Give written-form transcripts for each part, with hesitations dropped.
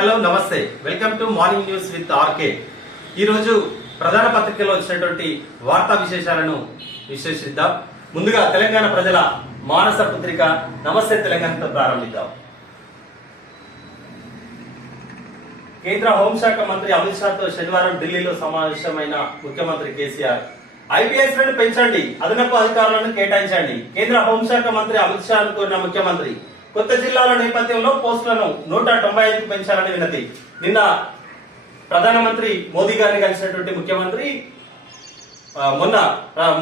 Hello నమస్తే, welcome to morning news with RK. ఈరోజు ప్రధాన పత్రికలో వచ్చినటువంటి వార్తా విశేషాలను విశ్లేషిద్దాం. ముందుగా తెలంగాణ ప్రజల మానస పత్రిక నమస్తే తెలంగాణతో ప్రారంభిద్దాం. కేంద్ర హోంశాఖ మంత్రి అమిత్ షాతో శనివారం ఢిల్లీలో సమావేశమైన ముఖ్యమంత్రి కేసీఆర్ ఐపీఎస్ లను పెంచండి, అదనపు అధికారులను కేటాయించండి. కేంద్ర హోంశాఖ మంత్రి అమిత్ షా కోరిన ముఖ్యమంత్రి కొత్త జిల్లాల నేపథ్యంలో పోస్టులను 195 పెంచాలని వినతి. నిన్న ప్రధానమంత్రి మోదీ గారిని కలిసినటువంటి ముఖ్యమంత్రి మొన్న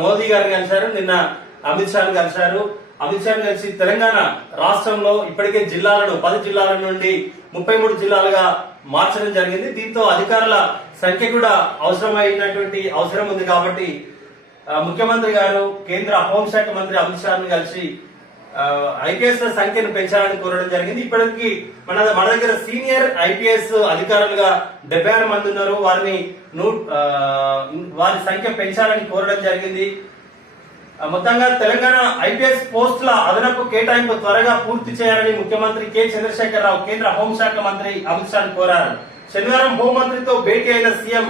మోదీ గారిని కలిశారు, నిన్న అమిత్ షాను కలిశారు. అమిత్ షాను కలిసి తెలంగాణ రాష్ట్రంలో ఇప్పటికే జిల్లాలను 10 జిల్లాల నుండి 33 జిల్లాలుగా మార్చడం జరిగింది. దీంతో అధికారుల సంఖ్య కూడా అవసరం ఉంది కాబట్టి ముఖ్యమంత్రి గారు కేంద్ర హోంశాఖ మంత్రి అమిత్ షాను కలిసి ఐపీఎస్ సంఖ్యను పెంచాలని కోరడం జరిగింది. ఇప్పటికి మన దగ్గర సీనియర్ ఐపీఎస్ అధికారులుగా 76 మంది ఉన్నారు. వారి సంఖ్య పెంచాలని కోరడం జరిగింది. మొత్తంగా తెలంగాణ ఐపీఎస్ పోస్టుల అదనపు కేటాయింపు త్వరగా పూర్తి చేయాలని ముఖ్యమంత్రి కె చంద్రశేఖరరావు కేంద్ర హోంశాఖ మంత్రి అమిత్ షాను కోరారు. శనివారం హోంమంత్రితో భేటీ అయిన సీఎం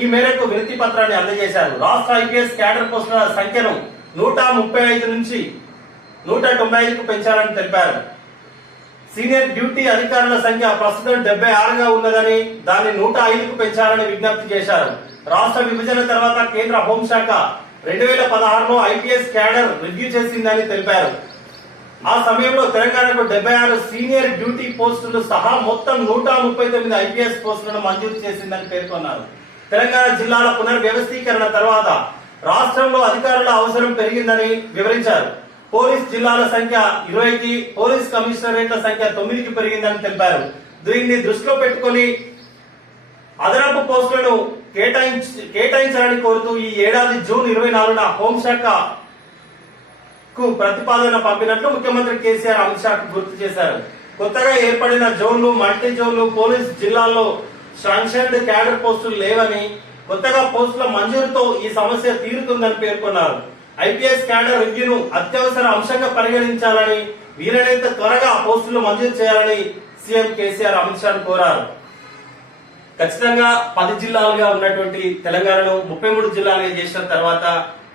ఈ మేరకు వినతి పత్రాన్ని అందజేశారు. రాష్ట్ర ఐపీఎస్ క్యాడర్ పోస్టుల సంఖ్యను 135 నుంచి 195కు పెంచాలని తెలిపారు. సీనియర్ డ్యూటీ అధికారుల సంఖ్య ప్రస్తుతం 76గా ఉన్నదని దాన్ని 105కు పెంచాలని విజ్ఞప్తి చేశారు. రాష్ట్ర విభజన తర్వాత కేంద్ర హోంశాఖ 2016లో ఐపీఎస్ క్యాడర్ రివ్యూ చేసిందని తెలిపారు. ఆ సమయంలో తెలంగాణకు 76 సీనియర్ డ్యూటీ పోస్టులు సహా మొత్తం 139 ఐపీఎస్ పోస్టులను మంజూరు చేసిందని పేర్కొన్నారు. తెలంగాణ జిల్లాల పునర్వ్యవస్థీకరణ తర్వాత రాష్ట్రంలో అధికారుల అవసరం పెరిగిందని వివరించారు. పోలీస్ జిల్లాల సంఖ్య 20కి, పోలీస్ కమిషనరేట్ల సంఖ్య 9కి పెరిగిందని తెలిపారు. దీన్ని దృష్టిలో పెట్టుకుని అదనపు పోస్టులను కేటాయించాలని కోరుతూ ఈ ఏడాది జూన్ 24న హోంశాఖకు ప్రతిపాదన పంపినట్లు ముఖ్యమంత్రి కేసీఆర్ అమిత్ షాకు గుర్తు చేశారు. కొత్తగా ఏర్పడిన జోన్లు, మల్టీ జోన్లు, పోలీస్ జిల్లాల్లో శాంక్షన్డ్ క్యాడర్ పోస్టులు లేవని, కొత్తగా పోస్టుల మంజూరుతో ఈ సమస్య తీరుతుందని పేర్కొన్నారు. ఐపీఎస్ క్యాడర్ రివ్యూను అత్యవసర అంశంగా పరిగణించాలని, వీలైనంత త్వరగా పోస్టులు మంజూరు చేయాలని సీఎం కేసీఆర్ అమిత్ షాను కోరారు. ఖచ్చితంగా 10 జిల్లాలుగా ఉన్నటువంటి తెలంగాణను 33 జిల్లాలుగా చేసిన తర్వాత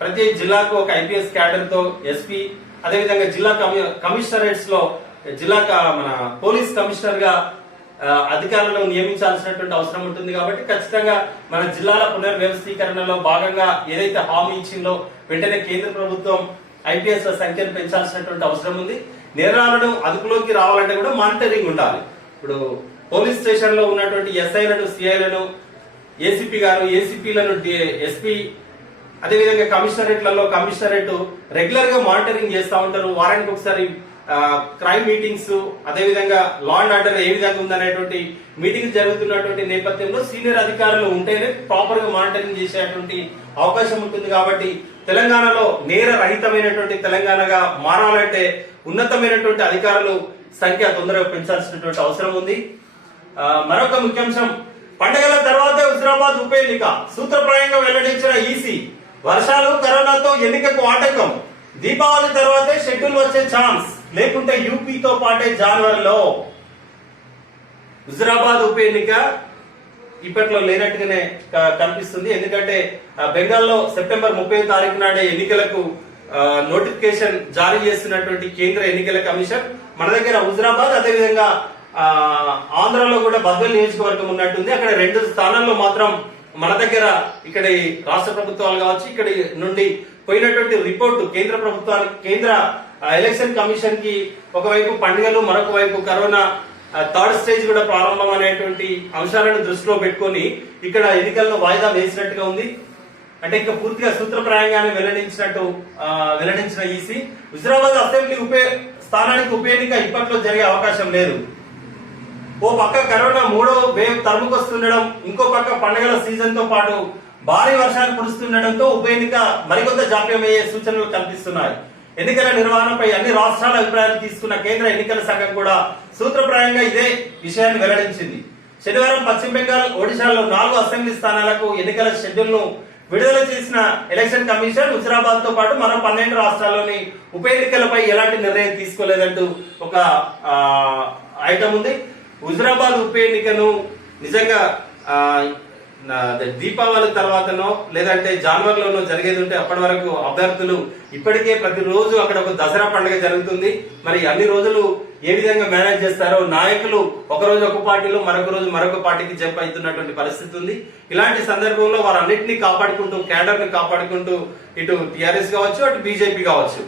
ప్రతి జిల్లాకు ఒక ఐపీఎస్ క్యాడర్ తో ఎస్పీ, అదేవిధంగా జిల్లా కమిషనరేట్స్ లో మన పోలీస్ కమిషనర్ గా అధికారులను నియమించాల్సినటువంటి అవసరం ఉంటుంది. కాబట్టి ఖచ్చితంగా మన జిల్లాల పునర్వ్యవస్థీకరణలో భాగంగా ఏదైతే హామీ ఇచ్చిందో వెంటనే కేంద్ర ప్రభుత్వం ఐపీఎస్ సంఖ్యను పెంచాల్సినటువంటి అవసరం ఉంది. నేరాలను అదుపులోకి రావాలంటే కూడా మానిటరింగ్ ఉండాలి. ఇప్పుడు పోలీస్ స్టేషన్ లో ఉన్నటువంటి ఎస్ఐలను, సిఐలను, ఏసీపీ గారు, ఏసీపీలను ఎస్పీ, అదేవిధంగా కమిషనరేట్లలో కమిషనరేట్ రెగ్యులర్ గా మానిటరింగ్ చేస్తూ ఉంటారు. వారానికి ఒకసారి క్రైమ్ మీటింగ్స్, అదేవిధంగా లా అండ్ ఆర్డర్ ఏ విధంగా ఉందనేటువంటి మీటింగ్స్ జరుగుతున్నటువంటి నేపథ్యంలో సీనియర్ అధికారులు ఉంటేనే ప్రాపర్ గా మానిటరింగ్ చేసేటువంటి అవకాశం ఉంటుంది. కాబట్టి తెలంగాణలో నేర రహితమైనటువంటి తెలంగాణగా మారాలంటే ఉన్నతమైనటువంటి అధికారులు సంఖ్య తొందరగా పెంచాల్సినటువంటి అవసరం ఉంది. మరొక ముఖ్యాంశం, పండుగల తర్వాతే హుజురాబాద్ ఉప ఎన్నిక సూత్రప్రాయంగా వెల్లడించిన ఈసీ. వర్షాలు, కరోనాతో ఎన్నికకు ఆటంకం. దీపావళి తర్వాతే షెడ్యూల్ వచ్చే ఛాన్స్, లేకుంటే యూపీతో పాటే జనవరిలో. హుజురాబాద్ ఉప ఎన్నిక ఇప్పట్లో లేనట్టుగానే కనిపిస్తుంది. ఎందుకంటే బెంగాల్లో సెప్టెంబర్ 30వ తారీఖు నాడే ఎన్నికలకు నోటిఫికేషన్ జారీ చేస్తున్నటువంటి కేంద్ర ఎన్నికల కమిషన్ మన దగ్గర హుజురాబాద్, అదేవిధంగా ఆంధ్రలో కూడా బద్వేల్ నియోజకవర్గం ఉన్నట్టుంది. అక్కడ 2 స్థానాల్లో మాత్రం మన దగ్గర ఇక్కడ రాష్ట్ర ప్రభుత్వాలు కావచ్చు, ఇక్కడ నుండి పోయినటువంటి రిపోర్టు కేంద్ర ప్రభుత్వానికి, కేంద్ర ఎలక్షన్ కమిషన్ కి ఒకవైపు పండుగలు, మరొక వైపు కరోనా 3rd స్టేజ్ కూడా ప్రారంభం అనేటువంటి అంశాలను దృష్టిలో పెట్టుకొని ఇక్కడ ఎన్నికలను వాయిదా వేసినట్టుగా ఉంది. అంటే ఇంకా పూర్తిగా సూత్రప్రాయంగానే వెల్లడించిన ఈసీ హుజురాబాద్ అసెంబ్లీ స్థానానికి ఉప ఎన్నిక ఇప్పట్లో జరిగే అవకాశం లేదు. ఓ పక్క కరోనా 3వ వేవ్ తరుముకొస్తుండడం, ఇంకో పక్క పండుగల సీజన్ తో పాటు భారీ వర్షాలు కురుస్తుండటంతో ఉప ఎన్నిక మరికొంత జాప్యం అయ్యే సూచనలు కనిపిస్తున్నాయి. ఎన్నికల నిర్వహణపై అన్ని రాష్ట్రాల అభిప్రాయాలు తీసుకున్న కేంద్ర ఎన్నికల సంఘం కూడా సూత్రప్రాయంగా ఇదే విషయాన్ని వెల్లడించింది. శనివారం పశ్చిమ బెంగాల్, ఒడిశాలో 4 అసెంబ్లీ స్థానాలకు ఎన్నికల షెడ్యూల్ ను విడుదల చేసిన ఎలక్షన్ కమిషన్ హుజురాబాద్ తో పాటు మరో 12 రాష్ట్రాల్లోని ఉప ఎన్నికలపై ఎలాంటి నిర్ణయం తీసుకోలేదంటూ ఒక ఐటమ్ ఉంది. హుజరాబాద్ ఉప ఎన్నికను నిజంగా దీపావళి తర్వాతనో లేదంటే జనవరిలోనో జరిగేది ఉంటే అప్పటి వరకు అభ్యర్థులు ఇప్పటికే ప్రతిరోజు అక్కడ ఒక దసరా పండుగ జరుగుతుంది. మరి అన్ని రోజులు ఏ విధంగా మేనేజ్ చేస్తారో నాయకులు ఒక రోజు ఒక పార్టీలో మరొక రోజు మరొక పార్టీకి జంప్ అవుతున్నటువంటి పరిస్థితి ఉంది. ఇలాంటి సందర్భంలో వారన్నింటినీ కాపాడుకుంటూ క్యాడర్ ని కాపాడుకుంటూ ఇటు టిఆర్ఎస్ కావచ్చు అటు బీజేపీ కావచ్చు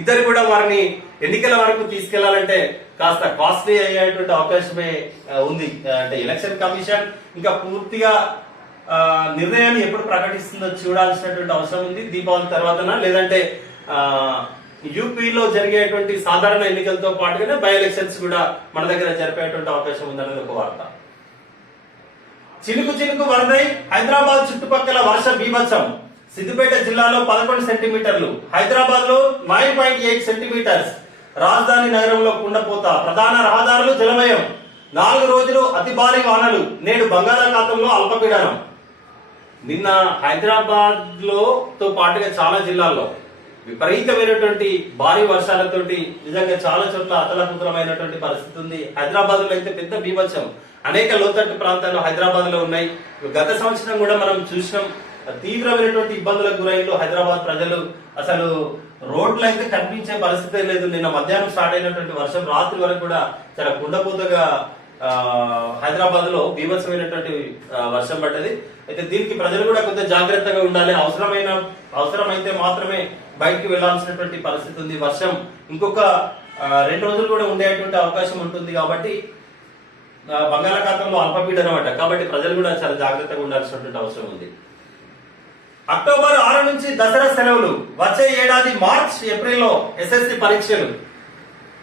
ఇద్దరు కూడా వారిని ఎన్నికల వరకు తీసుకెళ్లాలంటే కాస్త కాస్ట్లీ అయ్యేటువంటి అవకాశమే ఉంది. అంటే ఎలక్షన్ కమిషన్ ఇంకా పూర్తిగా నిర్ణయాన్ని ఎప్పుడు ప్రకటిస్తుందో చూడాల్సినటువంటి అవసరం ఉంది. దీపావళి తర్వాతనా లేదంటే యూపీలో జరిగేటువంటి సాధారణ ఎన్నికలతో పాటుగానే బై ఎలక్షన్స్ కూడా మన దగ్గర జరిపేటువంటి అవకాశం ఉందనేది ఒక వార్త. చినుకు చినుకు వరదై హైదరాబాద్ చుట్టుపక్కల వర్ష బీభత్సం. సిద్దిపేట జిల్లాలో 11 సెంటీమీటర్లు, హైదరాబాద్ లో 9.8 సెంటీమీటర్స్. రాజధాని నగరంలో కుండపోత, ప్రధాన రహదారులు జలమయం. 4 రోజులు అతి భారీ వానలు, నేడు బంగాళాఖాతంలో అల్పపీడనం. నిన్న హైదరాబాద్ లో తో పాటుగా చాలా జిల్లాల్లో విపరీతమైనటువంటి భారీ వర్షాలతోటి నిజంగా చాలా చోట్ల అతలకుతలమైనటువంటి పరిస్థితి ఉంది. హైదరాబాద్ లో అయితే పెద్ద బీభత్సం. అనేక లోతట్టు ప్రాంతాలు హైదరాబాద్ లో ఉన్నాయి. గత సంవత్సరం కూడా మనం చూసినాం, తీవ్రమైనటువంటి ఇబ్బందులకు గురైన హైదరాబాద్ ప్రజలు. అసలు రోడ్లు అయితే కనిపించే పరిస్థితే లేదు. నిన్న మధ్యాహ్నం స్టార్ట్ అయినటువంటి వర్షం రాత్రి వరకు కూడా చాలా కుండపోతగా హైదరాబాద్ లో బీభత్సమైనటువంటి వర్షం పడ్డది. అయితే దీనికి ప్రజలు కూడా కొంత జాగ్రత్తగా ఉండాలి. అవసరమైతే మాత్రమే బయటికి వెళ్లాల్సినటువంటి పరిస్థితి ఉంది. వర్షం ఇంకొక 2 రోజులు కూడా ఉండేటువంటి అవకాశం ఉంటుంది కాబట్టి బంగాళాఖాతంలో అల్పపీడనం అంట. కాబట్టి ప్రజలు కూడా చాలా జాగ్రత్తగా ఉండాల్సినటువంటి అవసరం ఉంది. అక్టోబర్ 6 నుంచి దసరా సెలవులు. వచ్చే ఏడాది మార్చ్ ఏప్రిల్లో ఎస్ఎస్సి పరీక్షలు.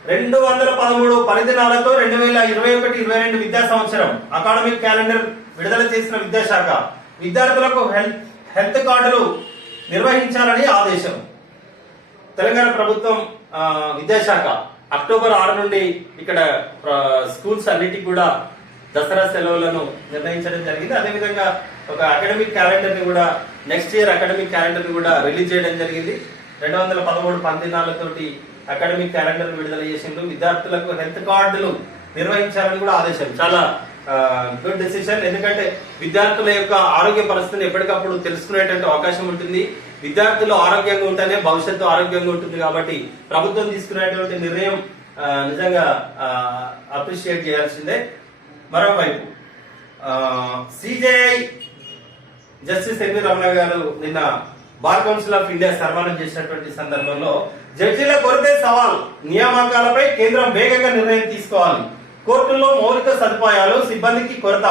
213 పనిదినాలతో 2021-22 విద్యా సంవత్సరం అకాడమిక్ క్యాలెండర్ విడుదల చేసిన విద్యాశాఖ. విద్యార్థులకు హెల్త్ కార్డులు నిర్వహించాలని ఆదేశం. తెలంగాణ ప్రభుత్వం విద్యాశాఖ అక్టోబర్ 6 నుండి ఇక్కడ స్కూల్స్ అన్నిటికీ కూడా దసరా సెలవులను నిర్ణయించడం జరిగింది. అదేవిధంగా ఒక అకాడమిక్ క్యాలెండర్ ని కూడా నెక్స్ట్ ఇయర్ అకాడమిక్ క్యాలెండర్ ని కూడా రిలీజ్ చేయడం జరిగింది. 213 పనిదినాలతోటి అకాడమిక్ క్యాలెండర్ విడుదల చేసిండ్రు. విద్యార్థులకు హెల్త్ కార్డులు నిర్వహించాలని కూడా ఆదేశం. చాలా గుడ్ డెసిషన్. ఎందుకంటే విద్యార్థుల యొక్క ఆరోగ్య పరిస్థితిని ఎప్పటికప్పుడు తెలుసుకునేటువంటి అవకాశం ఉంటుంది. విద్యార్థులు ఆరోగ్యంగా ఉంటేనే భవిష్యత్తు ఆరోగ్యంగా ఉంటుంది. కాబట్టి ప్రభుత్వం తీసుకునేటువంటి నిర్ణయం నిజంగా అప్రిషియేట్ చేయాల్సిందే. మరోవైపు సిజేఐ జస్టిస్ ఎన్వి రమణ గారు నిన్న బార్ కౌన్సిల్ ఆఫ్ ఇండియా సన్మానం చేసినటువంటి సందర్భంలో జడ్జీల కొరతే సవాల్, నియామకాలపై కేంద్రం వేగంగా నిర్ణయం తీసుకోవాలి. కోర్టుల్లో మౌలిక సదుపాయాలు, సిబ్బందికి కొరత,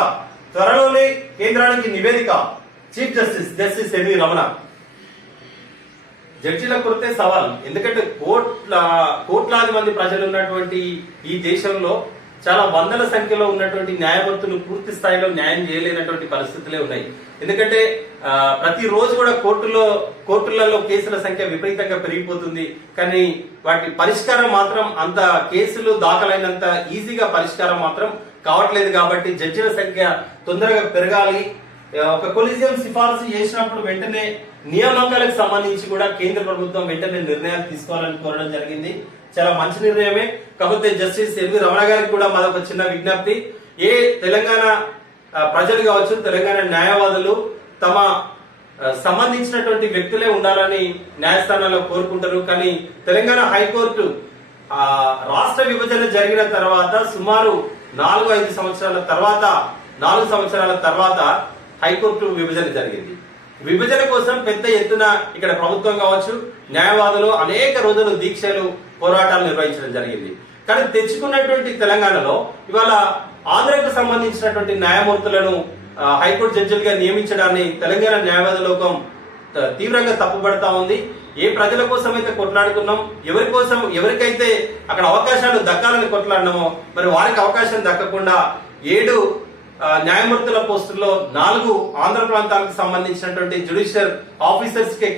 త్వరలోనే కేంద్రానికి నివేదిక. Chief justice NV Ramana. జడ్జీల కొరతే సవాల్. ఎందుకంటే కోట్లాది మంది ప్రజలు ఉన్నటువంటి ఈ దేశంలో చాలా వందల సంఖ్యలో ఉన్నటువంటి న్యాయమూర్తులు పూర్తి స్థాయిలో న్యాయం చేయలేనటువంటి పరిస్థితులే ఉన్నాయి. ఎందుకంటే ప్రతి రోజు కూడా కోర్టులలో కేసుల సంఖ్య విపరీతంగా పెరిగిపోతుంది. కానీ వాటి పరిష్కారం మాత్రం అంత కేసులు దాఖలైనంత ఈజీగా పరిష్కారం మాత్రం కావట్లేదు. కాబట్టి జడ్జిల సంఖ్య తొందరగా పెరగాలి. ఒక కొలిజియం సిఫార్సు చేసినప్పుడు వెంటనే నియామకాలకు సంబంధించి కూడా కేంద్ర ప్రభుత్వం వెంటనే నిర్ణయాలు తీసుకోవాలని కోరడం జరిగింది. చాలా మంచి నిర్ణయమే. కాకపోతే జస్టిస్ ఎన్వి రమణ గారికి కూడా మాదొక చిన్న విజ్ఞప్తి. ఏ తెలంగాణ ప్రజలు కావచ్చు, తెలంగాణ న్యాయవాదులు తమ సంబంధించినటువంటి వ్యక్తులే ఉండాలని న్యాయస్థానాల్లో కోరుకుంటారు. కానీ తెలంగాణ హైకోర్టు రాష్ట్ర విభజన జరిగిన తర్వాత సుమారు 4-5 సంవత్సరాల తర్వాత 4 సంవత్సరాల తర్వాత హైకోర్టు విభజన జరిగింది. విభజన కోసం పెద్ద ఎత్తున ఇక్కడ ప్రభుత్వం కావచ్చు, న్యాయవాదులు అనేక రోజులు దీక్షలు, పోరాటాలు నిర్వహించడం జరిగింది. కానీ తెచ్చుకున్నటువంటి తెలంగాణలో ఇవాళ ఆంధ్రకు సంబంధించినటువంటి న్యాయమూర్తులను హైకోర్టు జడ్జిలుగా నియమించడాన్ని తెలంగాణ న్యాయవాద లోకం తీవ్రంగా తప్పుపడతా ఉంది. ఏ ప్రజల కోసం అయితే కొట్లాడుకున్నాం, ఎవరికైతే అక్కడ అవకాశాలు దక్కాలని కొట్లాడినామో మరి వారికి అవకాశం దక్కకుండా 7 న్యాయమూర్తుల పోస్టుల్లో 4 ఆంధ్ర ప్రాంతాలకు సంబంధించినటువంటి జ్యుడిషియల్ ఆఫీసర్స్ కి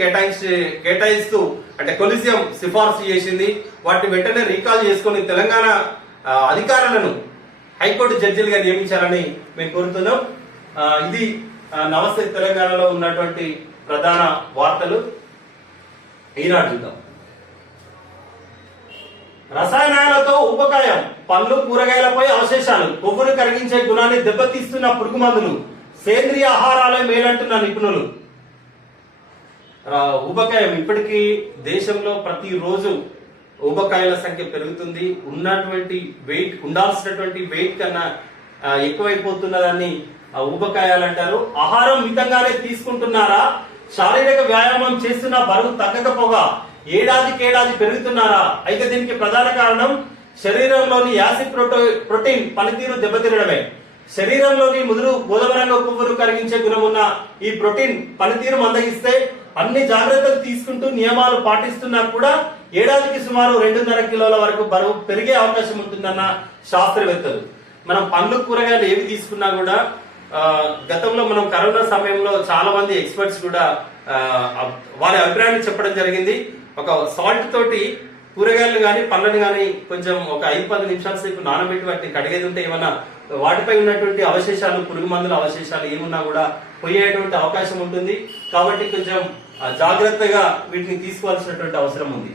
కేటాయిస్తూ అంటే కొలిజియం సిఫార్సు చేసింది. వాటిని వెంటనే రీకాల్ చేసుకుని తెలంగాణ అధికారులను హైకోర్టు జడ్జిలుగా నియమించాలని మేము కోరుతున్నాం. ఇది నమస్తే తెలంగాణలో ఉన్నటువంటి ప్రధాన వార్తలు. ఈనాడు చూద్దాం. రసాయనాలతో ఉపకాయం, పళ్ళు కూరగాయలపై అవశేషాలు, కొవ్వును కరిగించే గుణాన్ని దెబ్బతీస్తున్న పురుగు మందులు, సేంద్రియ ఆహారాలే మేలంటున్న నిపుణులు. ఊబకాయం ఇప్పటికీ దేశంలో ప్రతిరోజు ఊబకాయల సంఖ్య పెరుగుతుంది. ఉన్నటువంటి వెయిట్, ఉండాల్సినటువంటి వెయిట్ కన్నా ఎక్కువైపోతున్నదాన్ని ఊబకాయాలు అంటారు. ఆహారం మితంగానే తీసుకుంటున్నారా? శారీరక వ్యాయామం చేస్తున్నా బరువు తగ్గకపోగా ఏడాదికేడాది పెరుగుతున్నారా? అయితే దీనికి ప్రధాన కారణం శరీరంలోని యాసిడ్ ప్రోటీన్ పనితీరు దెబ్బతినడమే. శరీరంలోని ముదురు గోధుమ రంగు కొవ్వును కరిగించే గుణం ఉన్న ఈ ప్రోటీన్ పనితీరు మందగిస్తే అన్ని జాగ్రత్తలు తీసుకుంటూ నియమాలు పాటిస్తున్నా కూడా ఏడాదికి సుమారు 2.5 కిలోల వరకు బరువు పెరిగే అవకాశం ఉంటుందన్న శాస్త్రవేత్తలు. మనం పండ్లు కూరగాయలు ఏవి తీసుకున్నా కూడా గతంలో మనం కరోనా సమయంలో చాలా మంది ఎక్స్పర్ట్స్ కూడా వారి అభిప్రాయాన్ని చెప్పడం జరిగింది. ఒక సాల్ట్ తోటి కూరగాయలు కానీ పండ్లను కానీ కొంచెం ఒక 5-10 నిమిషాల సేపు నానబెట్టి వాటిని కడిగేది ఉంటే ఏమన్నా వాటిపై ఉన్నటువంటి అవశేషాలు, పురుగు మందుల అవశేషాలు ఏమున్నా కూడా పోయేటువంటి అవకాశం ఉంటుంది. కాబట్టి కొంచెం జాగ్రత్తగా వీటిని తీసుకోవాల్సినటువంటి అవసరం ఉంది.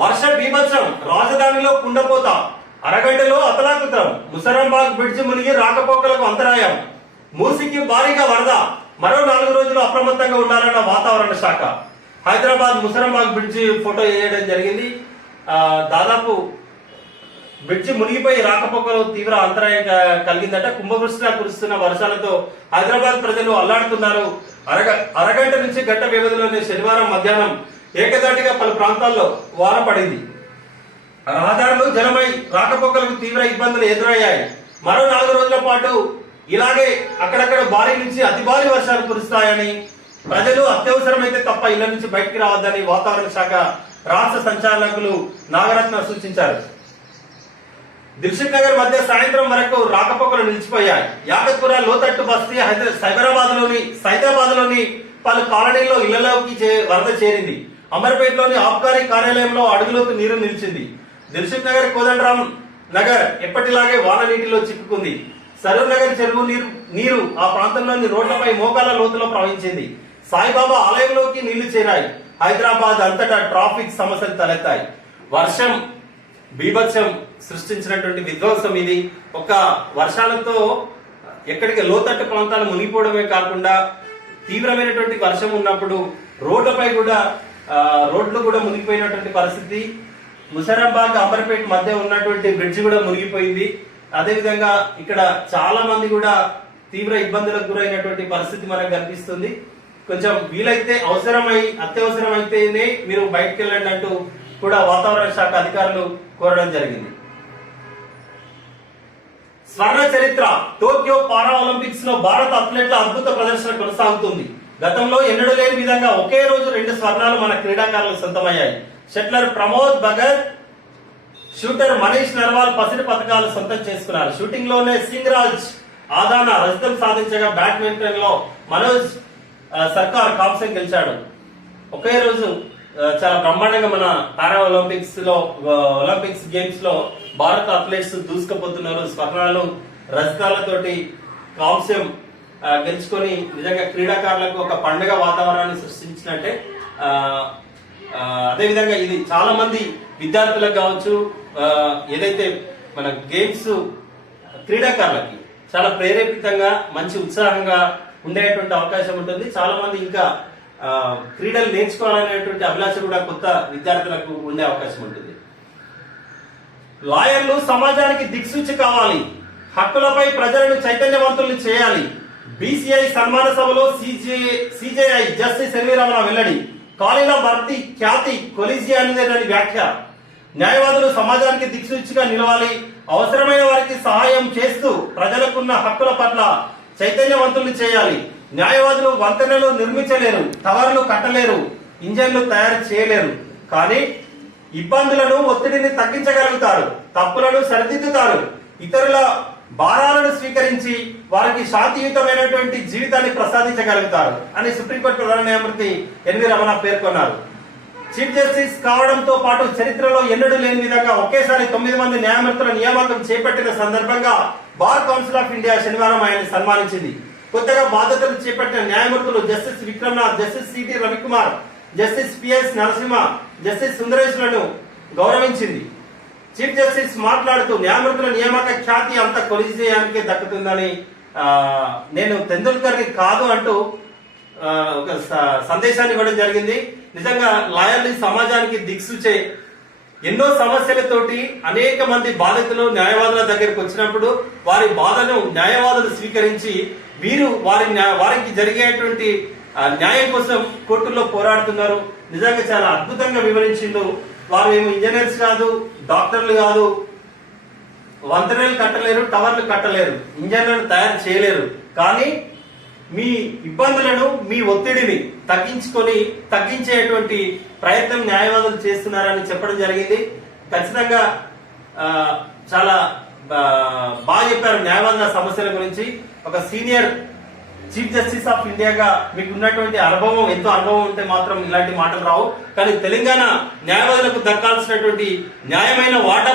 వర్ష బీభత్సం, రాజధానిలో కుండపోత, అరగంటలో అతలాకుతలం, ముసరంబాగ్ బ్రిడ్జి మునిగి రాకపోకలకు అంతరాయం, మూసికి భారీగా వరద, మరో 4 రోజులు అప్రమత్తంగా ఉండాలన్న వాతావరణ శాఖ. హైదరాబాద్ ముసరంబాగ్ బ్రిడ్జి ఫోటో వేయడం జరిగింది. దాదాపు బ్రిడ్జి మునిగిపోయి రాకపోకలు తీవ్ర అంతరాయం కలిగిందట. కుంభవృష్టిలా కురుస్తున్న వర్షాలతో హైదరాబాద్ ప్రజలు అల్లాడుతున్నారు. అరగంట నుంచి గంట వ్యవధిలోనే శనివారం మధ్యాహ్నం ఏకదాటిగా పలు ప్రాంతాల్లో వాన పడింది. రహదారులు జలమై రాకపోకలకు తీవ్ర ఇబ్బందులు ఎదురయ్యాయి. మరో 4 రోజుల పాటు ఇలాగే అక్కడక్కడ భారీ నుంచి అతి భారీ వర్షాలు కురుస్తాయని, ప్రజలు అత్యవసరమైతే తప్ప ఇళ్ల నుంచి బయటికి రావద్దని వాతావరణ శాఖ రాష్ట్ర సంచాలకులు నాగరత్న సూచించారు. దిల్షుక్ నగర్ మధ్య సాయంత్రం వరకు రాకపోకలు నిలిచిపోయాయి. యాకత్పుర లోతట్టు బస్తీ సైదరాబాద్ లోని పలు కాలనీల్లో ఇళ్లలోకి వరద చేరింది. అమర్పేటలోని ఆబ్కారీ కార్యాలయంలో అడుగులోతు నీరు నిలిచింది. దిల్షుక్ నగర్, కోదండరామ్ నగర్ ఎప్పటిలాగే వాన నీటిలో చిక్కుకుంది. సరూర్ నగర్ చెరువు నీరు ఆ ప్రాంతంలోని రోడ్లపై మోకాల లోతులో ప్రవహించింది. సాయిబాబా ఆలయంలోకి నీళ్లు చేరాయి. హైదరాబాద్ అంతటా ట్రాఫిక్ సమస్యలు తలెత్తాయి. వర్షం బీభత్సం సృష్టించినటువంటి విధ్వంసం ఇది. ఒక వర్షాలతో ఎక్కడికి లోతట్టు ప్రాంతాలు మునిగిపోవడమే కాకుండా తీవ్రమైనటువంటి వర్షం ఉన్నప్పుడు రోడ్లపై కూడా రోడ్లు కూడా మునిగిపోయినటువంటి పరిస్థితి. ముసరాబాద్ అంబర్పేట మధ్య ఉన్నటువంటి బ్రిడ్జ్ కూడా మునిగిపోయింది. అదేవిధంగా ఇక్కడ చాలా మంది కూడా తీవ్ర ఇబ్బందులకు గురైనటువంటి పరిస్థితి మనకు కనిపిస్తుంది. కొంచెం వీలైతే అత్యవసరమైతేనే మీరు బయటకు వెళ్ళండి అంటూ కూడా వాతావరణ శాఖ అధికారులు కోరడం జరిగింది. స్వర్ణ చరిత్ర, టోక్యో పారా ఒలింపిక్స్ లో భారత అథ్లెట్ల అద్భుత ప్రదర్శన కొనసాగుతుంది. గతంలో ఎన్నడూ లేని విధంగా ఒకే రోజు 2 స్వర్ణాలు మన క్రీడాకారులకు సొంతమయ్యాయి. షట్లర్ ప్రమోద్ భగత్, షూటర్ మనీష్ నర్వాల్ పసిడి పథకాలు సొంతం చేసుకున్నారు. షూటింగ్ లోనే సింగ్ రాజ్ ఆదానా రజతం సాధించగా బ్యాడ్మింటన్ లో మనోజ్ సర్కార్ కాంస్యం గెలిచాడు. ఒకే రోజు చాలా బ్రహ్మాండంగా మన పారా ఒలింపిక్స్ గేమ్స్ లో భారత అథ్లెట్స్ దూసుకుపోతున్నారు. స్వర్ణాలు, రజతాలతోటి కాంస్యం గెలుచుకొని నిజంగా క్రీడాకారులకు ఒక పండుగ వాతావరణాన్ని సృష్టించినట్టే. అదేవిధంగా ఇది చాలా మంది విద్యార్థులకు కావచ్చు, ఏదైతే మన గేమ్స్ క్రీడాకారులకి చాలా ప్రేరేపితంగా మంచి ఉత్సాహంగా ఉండేటువంటి అవకాశం ఉంటుంది. చాలా మంది ఇంకా క్రీడలు నేర్చుకోవాలనేటువంటి అభిలాష కూడా కొత్త విద్యార్థులకు ఉండే అవకాశం ఉంటుంది. లాయర్లు సమాజానికి దిక్సూచి కావాలి, హక్కులపై ప్రజలను చైతన్యవంతుల్ని చేయాలి. బీసీఐ సన్మాన సభలో సిజేఐ జస్టిస్ ఎన్వి రమణ వెల్లడి. ఖాళీల భర్తీ ఖ్యాతి కొలీజియానిదేనని వ్యాఖ్య. న్యాయవాదులు సమాజానికి దిక్సూచిగా నిలవాలి, అవసరమైన వారికి సహాయం చేస్తూ ప్రజలకున్న హక్కుల పట్ల చైతన్యవంతుల్ని చేయాలి. న్యాయవాదులు వంతెనలు నిర్మించలేరు, టవర్లు కట్టలేరు, ఇంజన్లు తయారు చేయలేరు, కానీ ఇబ్బందులను, ఒత్తిడిని తగ్గించగలుగుతారు, తప్పులను సరిదిద్దుతారు, ఇతరుల భారాలను స్వీకరించి వారికి శాంతియుతమైనటువంటి జీవితాన్ని ప్రసాదించగలుగుతారు అని సుప్రీంకోర్టు ప్రధాన న్యాయమూర్తి ఎన్వి రమణ పేర్కొన్నారు. చీఫ్ జస్టిస్ కావడంతో పాటు చరిత్రలో ఎన్నడూ లేని విధంగా ఒకేసారి 9 మంది న్యాయమూర్తుల నియామకం చేపట్టిన సందర్భంగా బార్ కౌన్సిల్ ఆఫ్ ఇండియా శనివారం ఆయన్ని సన్మానించింది. కొత్తగా బాధ్యతలు చేపట్టిన న్యాయమూర్తులు justice Vikramnath, justice CT Ravikumar, justice PS Narasimha, justice సుందరేశ్లను గౌరవించింది. చీఫ్ జస్టిస్ మాట్లాడుతూ న్యాయమూర్తుల నియామక ఖ్యాతి అంత కొలిజియానికే దక్కుతుందని నేను తెందుల్కర్ ని కాదు అంటూ ఒక సందేశాన్ని ఇవ్వడం జరిగింది. నిజంగా లాయర్లు సమాజానికి దిక్సూచే ఎన్నో సమస్యలతోటి అనేక మంది బాధితులు న్యాయవాదుల దగ్గరకు వచ్చినప్పుడు వారి బాధను న్యాయవాదులు స్వీకరించి వీరు వారికి జరిగేటువంటి న్యాయం కోసం కోర్టుల్లో పోరాడుతున్నారు. నిజంగా చాలా అద్భుతంగా వివరించిండు. వారు ఏమో ఇంజనీర్స్ కాదు, డాక్టర్లు కాదు, వంతెనలు కట్టలేరు, టవర్లు కట్టలేరు, ఇంజన్లను తయారు చేయలేరు. కానీ మీ ఇబ్బందులను, మీ ఒత్తిడిని తగ్గించేటువంటి ప్రయత్నం న్యాయవాదులు చేస్తున్నారని చెప్పడం జరిగింది. ఖచ్చితంగా చాలా బాగా చెప్పారు న్యాయవాదుల సమస్యల గురించి. ఒక సీనియర్ చీఫ్ జస్టిస్ ఆఫ్ ఇండియాగా మీకు ఉన్నటువంటి అనుభవం, ఎంతో అనుభవం ఉంటే మాత్రం ఇలాంటి మాటలు రావు. కానీ తెలంగాణ న్యాయవాదులకు దక్కాల్సినటువంటి న్యాయమైన వాటా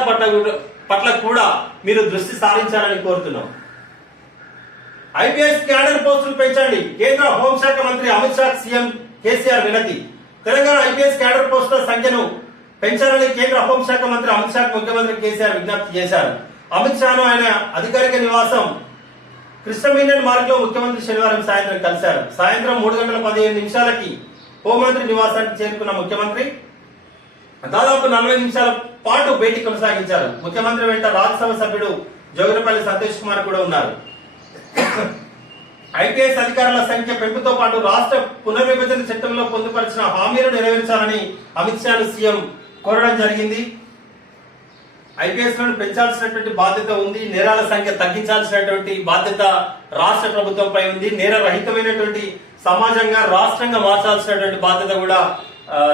పట్ల కూడా మీరు దృష్టి సారించాలని కోరుతున్నాం. ఐపీఎస్ క్యాడర్ పోస్టులు పెంచండి, కేంద్ర హోంశాఖ మంత్రి అమిత్ షా సీఎం కేసీఆర్ వినతి. తెలంగాణ ఐపీఎస్ క్యాడర్ పోస్టుల సంఖ్యను పెంచాలని కేంద్ర హోంశాఖ మంత్రి అమిత్ షా ముఖ్యమంత్రి కేసీఆర్ విజ్ఞప్తి చేశారు. అమిత్ షాను ఆయన అధికారిక నివాసం కృష్ణమీనన్ మార్గ్ లో ముఖ్యమంత్రి శనివారం సాయంత్రం కలిశారు. సాయంత్రం 3:15 హోంమంత్రి నివాసానికి చేరుకున్న ముఖ్యమంత్రి దాదాపు 40 నిమిషాల పాటు భేటీ కొనసాగించారు. ముఖ్యమంత్రి వెంట రాజ్యసభ సభ్యుడు జోగినపల్లి సంతోష్ కుమార్ కూడా ఉన్నారు. ఐపీఎస్ అధికారుల సంఖ్య పెంపుతో పాటు రాష్ట్ర పునర్విభజన చట్టంలో పొందుపరిచిన హామీలు నెరవేర్చాలని అమిత్ షాను సీఎం కోరడం జరిగింది. ఐపీఎస్ లను పెంచాల్సినటువంటి బాధ్యత ఉంది, నేరాల సంఖ్య తగ్గించాల్సినటువంటి బాధ్యత రాష్ట్ర ప్రభుత్వంపై ఉంది, నేర రహితమైనటువంటి సమాజంగా రాష్ట్రంగా మార్చాల్సినటువంటి బాధ్యత కూడా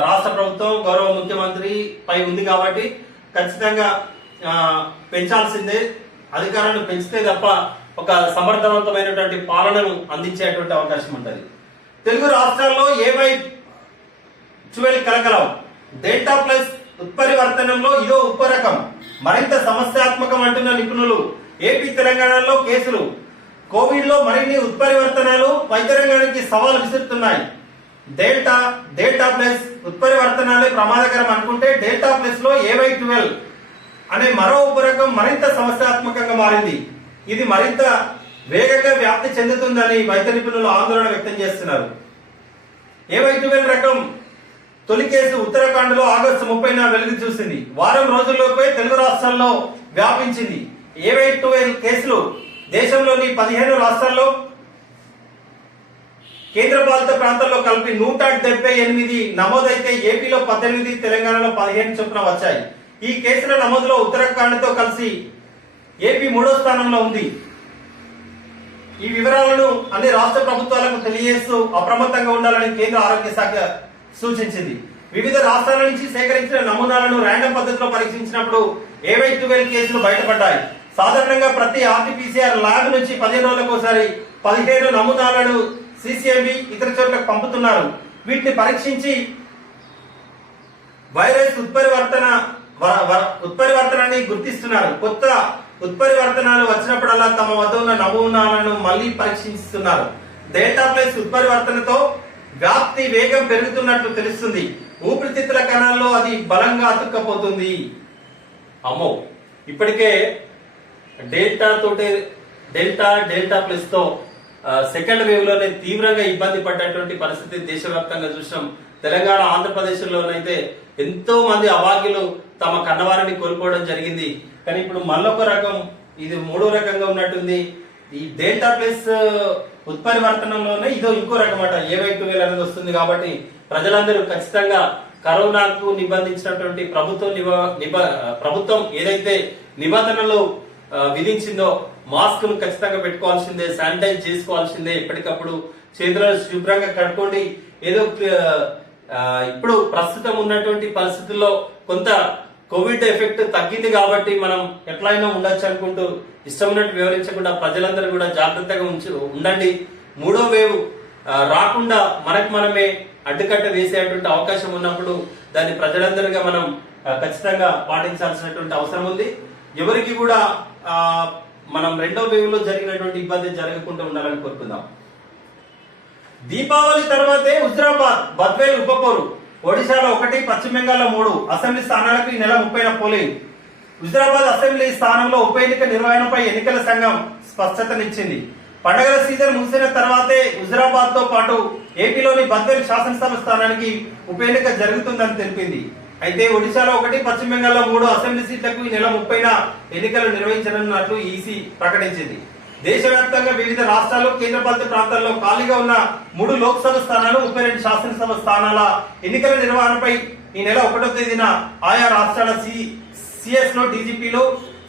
రాష్ట్ర ప్రభుత్వం, గౌరవ ముఖ్యమంత్రి పై ఉంది. కాబట్టి ఖచ్చితంగా పెంచాల్సిందే. అధికారాలను పెంచితే తప్ప ఒక సమర్థవంతమైనటువంటి పాలనను అందించేటువంటి అవకాశం ఉంటుంది. తెలుగు రాష్ట్రాల్లో ఏవై 12 కలకలం, డెల్టా ప్లస్ ఉత్పరివర్తనంలో ఇదో ఉపరకం, మరింత సమస్యాత్మకం అంటున్న నిపుణులు. ఏపీ తెలంగాణలో కేసులు, కోవిడ్ లో మరిన్ని ఉత్పరివర్తనాలు వైద్య రంగానికి సవాల్ విసురుతున్నాయి. డెల్టా ప్లస్ ఉత్పరివర్తనాలే ప్రమాదకరం అనుకుంటే డెల్టా ప్లస్ లో ఏవై 12 అనే మరో ఉపరకం మరింత సమస్యాత్మకంగా మారింది. ఇది మరింత వేగంగా వ్యాప్తి చెందుతుందని వైద్య నిపుణులు ఆందోళన వ్యక్తం చేస్తున్నారు. ఏవై 12 రకం తొలి కేసు ఉత్తరాఖండ్ లో ఆగస్టు 30న వెలుగు చూసింది. వారం రోజుల్లోపే తెలుగు రాష్ట్రాల్లో వ్యాపించింది. ఏవై 12 కేసులు దేశంలోని 15 రాష్ట్రాల్లో, కేంద్రపాలిత ప్రాంతాల్లో కలిపి 178 నమోదైతే ఏపీలో 18, తెలంగాణలో 15 చొప్పున వచ్చాయి. ఈ కేసుల నమోదులో ఉత్తరాఖండ్ తో కలిసి ఏపీ 3వ స్థానంలో ఉంది. ఈ వివరాలను అన్ని రాష్ట్ర ప్రభుత్వాలకు తెలియజేస్తూ అప్రమత్తంగా ఉండాలని కేంద్ర ఆరోగ్య శాఖ సూచించింది. వివిధ రాష్ట్రాల నుంచి సేకరించిన నమూనాలను ర్యాండమ్ పద్ధతిలో పరీక్షించినప్పుడు ఏవై 12 కేసులు బయటపడ్డాయి. సాధారణంగా ప్రతి ఆర్టీపీసీఆర్ ల్యాబ్ నుంచి 15 రోజులకు ఒకసారి 15 నమూనాలను సిసిఎంబి ఇతర చోట్లకు పంపుతున్నారు. వీటిని పరీక్షించి వైరస్ ఉత్పరివర్తనాన్ని గుర్తిస్తున్నారు. కొత్త ఉత్పరివర్తనాలు వచ్చినప్పుడల్లా తమ వద్ద ఉన్న నమూనాలను మళ్లీ పరీక్షిస్తున్నారు. డెల్టా ప్లస్ ఉత్పరివర్తనతో వ్యాప్తి వేగం పెరుగుతున్నట్లు తెలుస్తుంది. ఊపిరితిత్తుల కణాల్లో అది బలంగా అతుక్కపోతుంది. అమ్మో, ఇప్పటికే డెల్టా ప్లస్ తో సెకండ్ వేవ్ లోనే తీవ్రంగా ఇబ్బంది పడ్డటువంటి పరిస్థితి దేశవ్యాప్తంగా చూసాం. తెలంగాణ, ఆంధ్రప్రదేశ్ లోనైతే ఎంతో మంది అభాగ్యులు తమ కన్నవారిని కోల్పోవడం జరిగింది. కానీ ఇప్పుడు మళ్ళొక రకం, ఇది 3వ రకంగా ఉన్నట్టుంది. ఈ డెల్టా ప్లస్ ఉత్పరివర్తనంలోనే ఇదో ఇంకో రకం అట, ఏవై 12 అనేది వస్తుంది. కాబట్టి ప్రజలందరూ ఖచ్చితంగా కరోనాకు నిబంధించినటువంటి ప్రభుత్వం ఏదైతే నిబంధనలు విధించిందో మాస్క్ ను ఖచ్చితంగా పెట్టుకోవాల్సిందే, శానిటైజ్ చేసుకోవాల్సిందే, ఎప్పటికప్పుడు చేతులను శుభ్రంగా కట్టుకోండి. ఏదో ఇప్పుడు ప్రస్తుతం ఉన్నటువంటి పరిస్థితుల్లో కొంత కోవిడ్ ఎఫెక్ట్ తగ్గింది కాబట్టి మనం ఎట్లయినా ఉండొచ్చు అనుకుంటూ ఇష్టం ఉన్నట్టు వివరించకుండా ప్రజలందరూ కూడా జాగ్రత్తగా ఉండండి. 3వ వేవ్ రాకుండా మనకు మనమే అడ్డుకట్ట వేసేటువంటి అవకాశం ఉన్నప్పుడు దాన్ని ప్రజలందరిగా మనం ఖచ్చితంగా పాటించాల్సినటువంటి అవసరం ఉంది. ఎవరికి కూడా మనం 2వ వేవ్ లో జరిగినటువంటి ఇబ్బంది జరగకుండా ఉండాలని కోరుకుందాం. దీపావళి తర్వాతే హుజరాబాద్ బద్వేల్ ఉపపోరు, ఒడిశాలో 1, పశ్చిమ బెంగాల్లో 3 అసెంబ్లీ స్థానాలకు ఈ నెల 30న పోలింగ్. హుజురాబాద్ అసెంబ్లీ స్థానంలో ఉప ఎన్నిక నిర్వహణపై ఎన్నికల సంఘం స్పష్టతనిచ్చింది. పండుగల సీజన్ ముగిసిన తర్వాతే హుజురాబాద్ తో పాటు ఏపీలోని బద్వేల్ శాసనసభ స్థానానికి ఉప ఎన్నిక జరుగుతుందని తెలిపింది. అయితే ఒడిశాలో 1, పశ్చిమ బెంగాల్లో 3 అసెంబ్లీ సీట్లకు ఈ నెల 30న ఎన్నికలు నిర్వహించనున్నట్లు ఈసీ ప్రకటించింది. దేశవ్యాప్తంగా వివిధ రాష్ట్రాలు, కేంద్రపాలిత ప్రాంతాల్లో ఖాళీగా ఉన్న 3 లోక్సభ స్థానాలు, 32 శాసనసభ స్థానాల ఎన్నికల నిర్వహణపై ఈ నెల 1వ తేదీన ఆయా రాష్ట్రాల సిఎస్ లో, డీజీపీలు,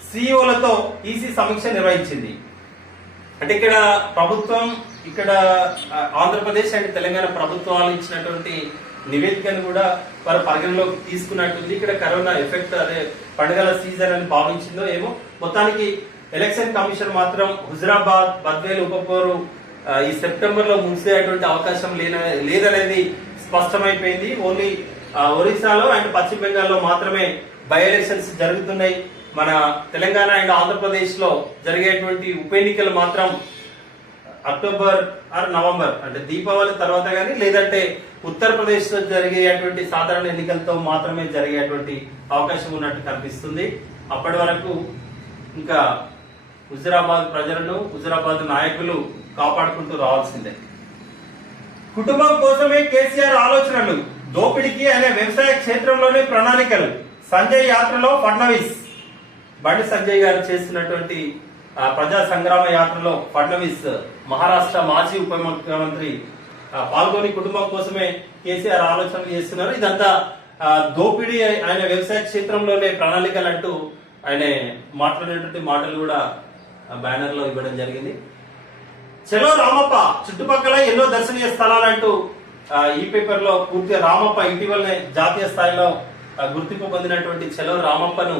సిఇఓలతో ఈసీ సమీక్ష నిర్వహించింది. అంటే ఇక్కడ ప్రభుత్వం, ఇక్కడ ఆంధ్రప్రదేశ్ అండ్ తెలంగాణ ప్రభుత్వాలు ఇచ్చినటువంటి నివేదికను కూడా వారు పరిగణలోకి తీసుకున్నట్టుంది. ఇక్కడ కరోనా ఎఫెక్ట్ అదే పండుగల సీజన్ అని భావించిందో ఏమో. మొత్తానికి ఎలక్షన్ కమిషన్ మాత్రం హుజురాబాద్, బద్వేల్ ఉప పోరు ఈ సెప్టెంబర్ లో ముగిసేటువంటి అవకాశం లేదనేది స్పష్టమైపోయింది. ఓన్లీ ఒరిస్సాలో అండ్ పశ్చిమ బెంగాల్లో మాత్రమే బై ఎలక్షన్స్ జరుగుతున్నాయి. మన తెలంగాణ అండ్ ఆంధ్రప్రదేశ్ లో జరిగేటువంటి ఉప ఎన్నికలు మాత్రం అక్టోబర్ ఆర్ నవంబర్, అంటే దీపావళి తర్వాత కానీ లేదంటే ఉత్తరప్రదేశ్ లో జరిగేటువంటి సాధారణ ఎన్నికలతో మాత్రమే జరిగేటువంటి అవకాశం ఉన్నట్టు కనిపిస్తుంది. అప్పటి వరకు ఇంకా హుజురాబాద్ ప్రజలను, హుజురాబాద్ నాయకులు కాపాడుకుంటూ రావాల్సిందే. కుటుంబం కోసమే కేసీఆర్ ఆలోచనలు, దోపిడీకి అనే వ్యవసాయ క్షేత్రంలోనే ప్రణాళికలు. సంజయ్ యాత్రలో ఫడ్నవీస్. బండి సంజయ్ గారు చేస్తున్నటువంటి ప్రజా సంగ్రామ యాత్రలో ఫడ్నవీస్ మహారాష్ట్ర మాజీ ఉప ముఖ్యమంత్రి పాల్గొని కుటుంబం కోసమే కేసీఆర్ ఆలోచనలు చేస్తున్నారు. ఇదంతా దోపిడీ, ఆయన వ్యవసాయ క్షేత్రంలోనే ప్రణాళికలు అంటూ ఆయన మాట్లాడినటువంటి మాటలు కూడా బ్యానర్ లో ఇవ్వడం జరిగింది. చలో రామప్ప, చుట్టుపక్కల ఎన్నో దర్శనీయ స్థలాలంటూ ఈ పేపర్ లో పూర్తిగా రామప్ప ఇటీవలనే జాతీయ స్థాయిలో గుర్తింపు పొందినటువంటి చలో రామప్పను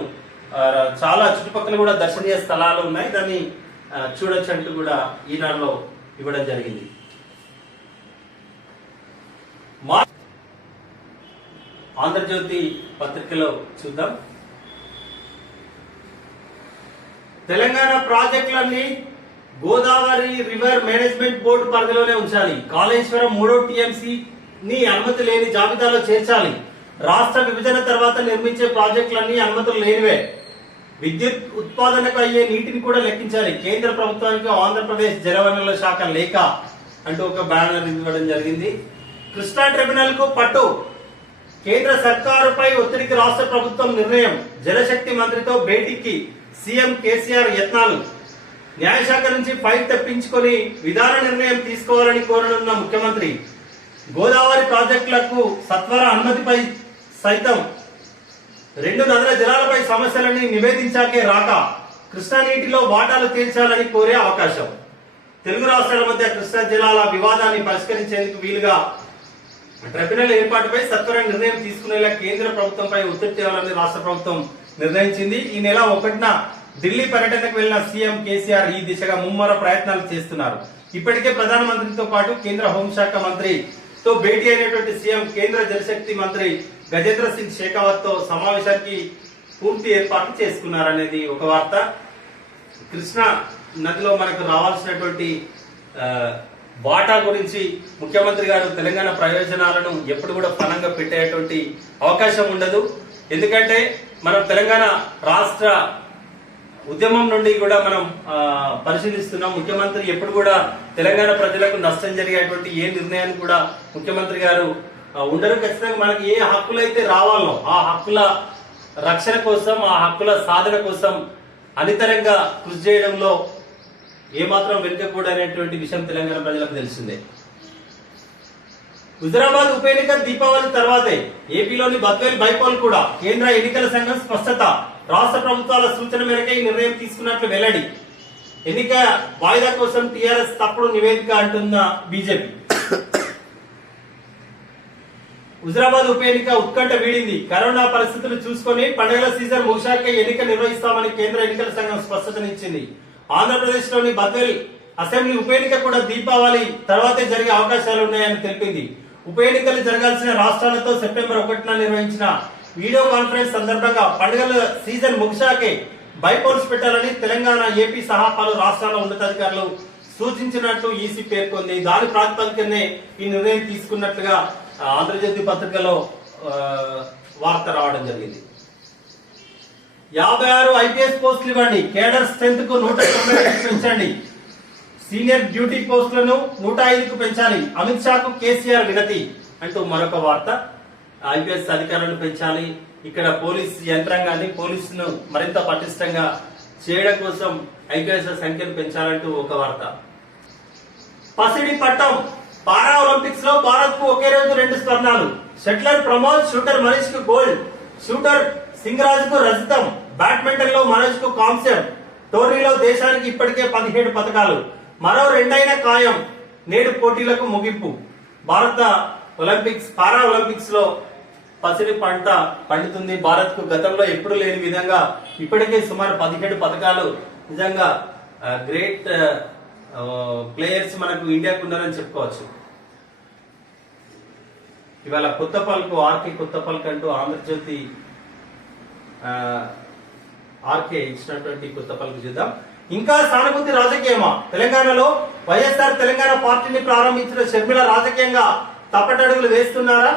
చాలా చుట్టుపక్కల కూడా దర్శనీయ స్థలాలు ఉన్నాయి, దాన్ని చూడొచ్చు అంటూ కూడా ఈనాడులో ఇవ్వడం జరిగింది. ఆంధ్రజ్యోతి పత్రికలో చూద్దాం. తెలంగాణ ప్రాజెక్టులన్నీ గోదావరి రివర్ మేనేజ్మెంట్ బోర్డు పరిధిలోనే ఉంచాలి. కాళేశ్వరం 3వ టీఎంసీ ని అనుమతి లేని జాబితాలో చేర్చాలి. రాష్ట్ర విభజన తర్వాత నిర్మించే ప్రాజెక్టులన్నీ అనుమతులు లేనివే. విద్యుత్ ఉత్పాదనకు అయ్యే నీటిని కూడా లెక్కించాలి. కేంద్ర ప్రభుత్వానికి ఆంధ్రప్రదేశ్ జలవనరుల శాఖ లేఖ అంటూ ఒక బ్యానర్ ఇవ్వడం జరిగింది. కృష్ణా ట్రిబ్యునల్ కు పట్టు, కేంద్ర సర్కారుపై ఒత్తిడికి రాష్ట్ర ప్రభుత్వం నిర్ణయం. జలశక్తి మంత్రితో భేటీకి సీఎం కేసీఆర్ యత్నాలు. న్యాయశాఖ నుంచి ఫైల్ తెప్పించుకొని విధాన నిర్ణయం తీసుకోవాలని కోరనున్న ముఖ్యమంత్రి. గోదావరి ప్రాజెక్టులకు సత్వర అనుమతిపై సైతం 2 నదుల జలాలపై సమస్యలని నివేదించాకే రాక కృష్ణా నీటిలో వాటాలు తీర్చాలని కోరే అవకాశం. తెలుగు రాష్ట్రాల మధ్య కృష్ణా జలాల వివాదాన్ని పరిష్కరించేందుకు వీలుగా ట్రిబ్యునల్ ఏర్పాటుపై సత్వర నిర్ణయం తీసుకునేలా కేంద్ర ప్రభుత్వంపై ఒత్తిడి తేవాలని రాష్ట్ర ప్రభుత్వం నిర్ణయించింది. ఈ నెల 1న ఢిల్లీ పర్యటనకు వెళ్లిన సీఎం కేసీఆర్ ఈ దిశగా ముమ్మర ప్రయత్నాలు చేస్తున్నారు. ఇప్పటికే ప్రధానమంత్రితో పాటు కేంద్ర హోంశాఖ మంత్రితో భేటీ అయినటువంటి సీఎం కేంద్ర జలశక్తి మంత్రి గజేంద్ర సింగ్ షెకావత్ తో సమావేశానికి పూర్తి ఏర్పాట్లు చేసుకున్నారనేది ఒక వార్త. కృష్ణా నదిలో మనకు రావాల్సినటువంటి వాటా గురించి ముఖ్యమంత్రి గారు తెలంగాణ ప్రయోజనాలను ఎప్పుడు కూడా ఫలంగా పెట్టేటువంటి అవకాశం ఉండదు. ఎందుకంటే మనం తెలంగాణ రాష్ట్ర ఉద్యమం నుండి కూడా మనం పరిశీలిస్తున్నాం. ముఖ్యమంత్రి ఎప్పుడు కూడా తెలంగాణ ప్రజలకు నష్టం జరిగేటువంటి ఏ నిర్ణయాన్ని కూడా ముఖ్యమంత్రి గారు ఉండరు. ఖచ్చితంగా మనకి ఏ హక్కులైతే రావాలో ఆ హక్కుల రక్షణ కోసం, ఆ హక్కుల సాధన కోసం అనితరంగా కృషి చేయడంలో ఏమాత్రం వెనుకకూడనేటువంటి విషయం తెలంగాణ ప్రజలకు తెలిసిందే. హుజురాబాద్ ఉప ఎన్నిక దీపావళి తర్వాతే. ఏపీలోని బద్వేల్ బైపోల్ కూడా. కేంద్ర ఎన్నికల సంఘం స్పష్టత. రాష్ట్ర ప్రభుత్వాల సూచన మేరకే ఈ నిర్ణయం తీసుకున్నట్లు వెల్లడి. ఎన్నిక వాయిదా కోసం టీఆర్ఎస్ తప్పుడు నివేదిక అంటున్న బీజేపీ. హుజురాబాద్ ఉప ఎన్నిక ఉత్కంఠ వీడింది. కరోనా పరిస్థితులు చూసుకొని పండుగల సీజన్ ముగిశాక ఎన్నిక నిర్వహిస్తామని కేంద్ర ఎన్నికల సంఘం స్పష్టతనిచ్చింది. ఆంధ్రప్రదేశ్ లోని బద్వేల్ అసెంబ్లీ ఉప ఎన్నిక కూడా దీపావళి తర్వాతే జరిగే అవకాశాలు ఉన్నాయని తెలిపింది. ఉప ఎన్నికలు జరగాల్సిన రాష్ట్రాలతో సెప్టెంబర్ 1న నిర్వహించిన వీడియో కాన్ఫరెన్స్ సందర్భంగా పండుగల సీజన్ ముగిశాకే బైపోల్స్ పెట్టాలని తెలంగాణ, ఏపీ సహా పలు రాష్ట్రాల ఉన్నతాధికారులు సూచించినట్టు ఈసీ పేర్కొంది. దాని ప్రాతిపదికనే ఈ నిర్ణయం తీసుకున్నట్లుగా ఆంధ్రజ్యోతి పత్రికలో వార్త రావడం జరిగింది. 56 ఐపీఎస్ పోస్టులు ఇవ్వండి. కేడర్ స్ట్రెంత్ కు 195 పెంచండి. సీనియర్ డ్యూటీ పోస్టులను 105కు పెంచాలి. అమిత్ షాకు కేసీఆర్ వినతి అంటూ మరొక వార్త. ఐపీఎస్ అధికారులను పెంచాలి. ఇక్కడ పోలీస్ యంత్రాంగాన్ని పోలీసును మరింత పటిష్టంగా చేయడం కోసం ఐపీఎస్ సంఖ్యను పెంచాలంటూ ఒక వార్త. పసిడి పట్టం పారా ఒలింపిక్స్ లో భారత్ కు ఒకే రోజు 2 స్వర్ణాలు. షట్లర్ ప్రమోద్, షూటర్ మనీష్ కు గోల్డ్, షూటర్ సింగరాజ్ కు రజతం, బ్యాడ్మింటన్ లో మనోజ్ కు కాంస్యం. టోర్నీలో దేశానికి ఇప్పటికే 17 పథకాలు, మరో 2 ఖాయం. నేడు పోటీలకు ముగింపు. భారత ఒలింపిక్స్ పారా ఒలింపిక్స్ లో పసిడి పంట పండుతుంది. భారత్ కు గతంలో ఎప్పుడు లేని విధంగా ఇప్పటికే సుమారు 17 పథకాలు. నిజంగా గ్రేట్ ప్లేయర్స్ మనకు ఇండియాకు ఉన్నారని చెప్పుకోవచ్చు. ఇవాళ కొత్తపల్కు ఆర్కే కొత్తపల్క్ అంటూ ఆంధ్రజ్యోతి ఆర్కే ఇచ్చినటువంటి కొత్తపల్కు చూద్దాం. ఇంకా సానుభూతి రాజకీయమా? తెలంగాణలో వైఎస్ఆర్ తెలంగాణ పార్టీని ప్రారంభించిన షర్మిల రాజకీయంగా తప్పటడుగులు వేస్తున్నారా?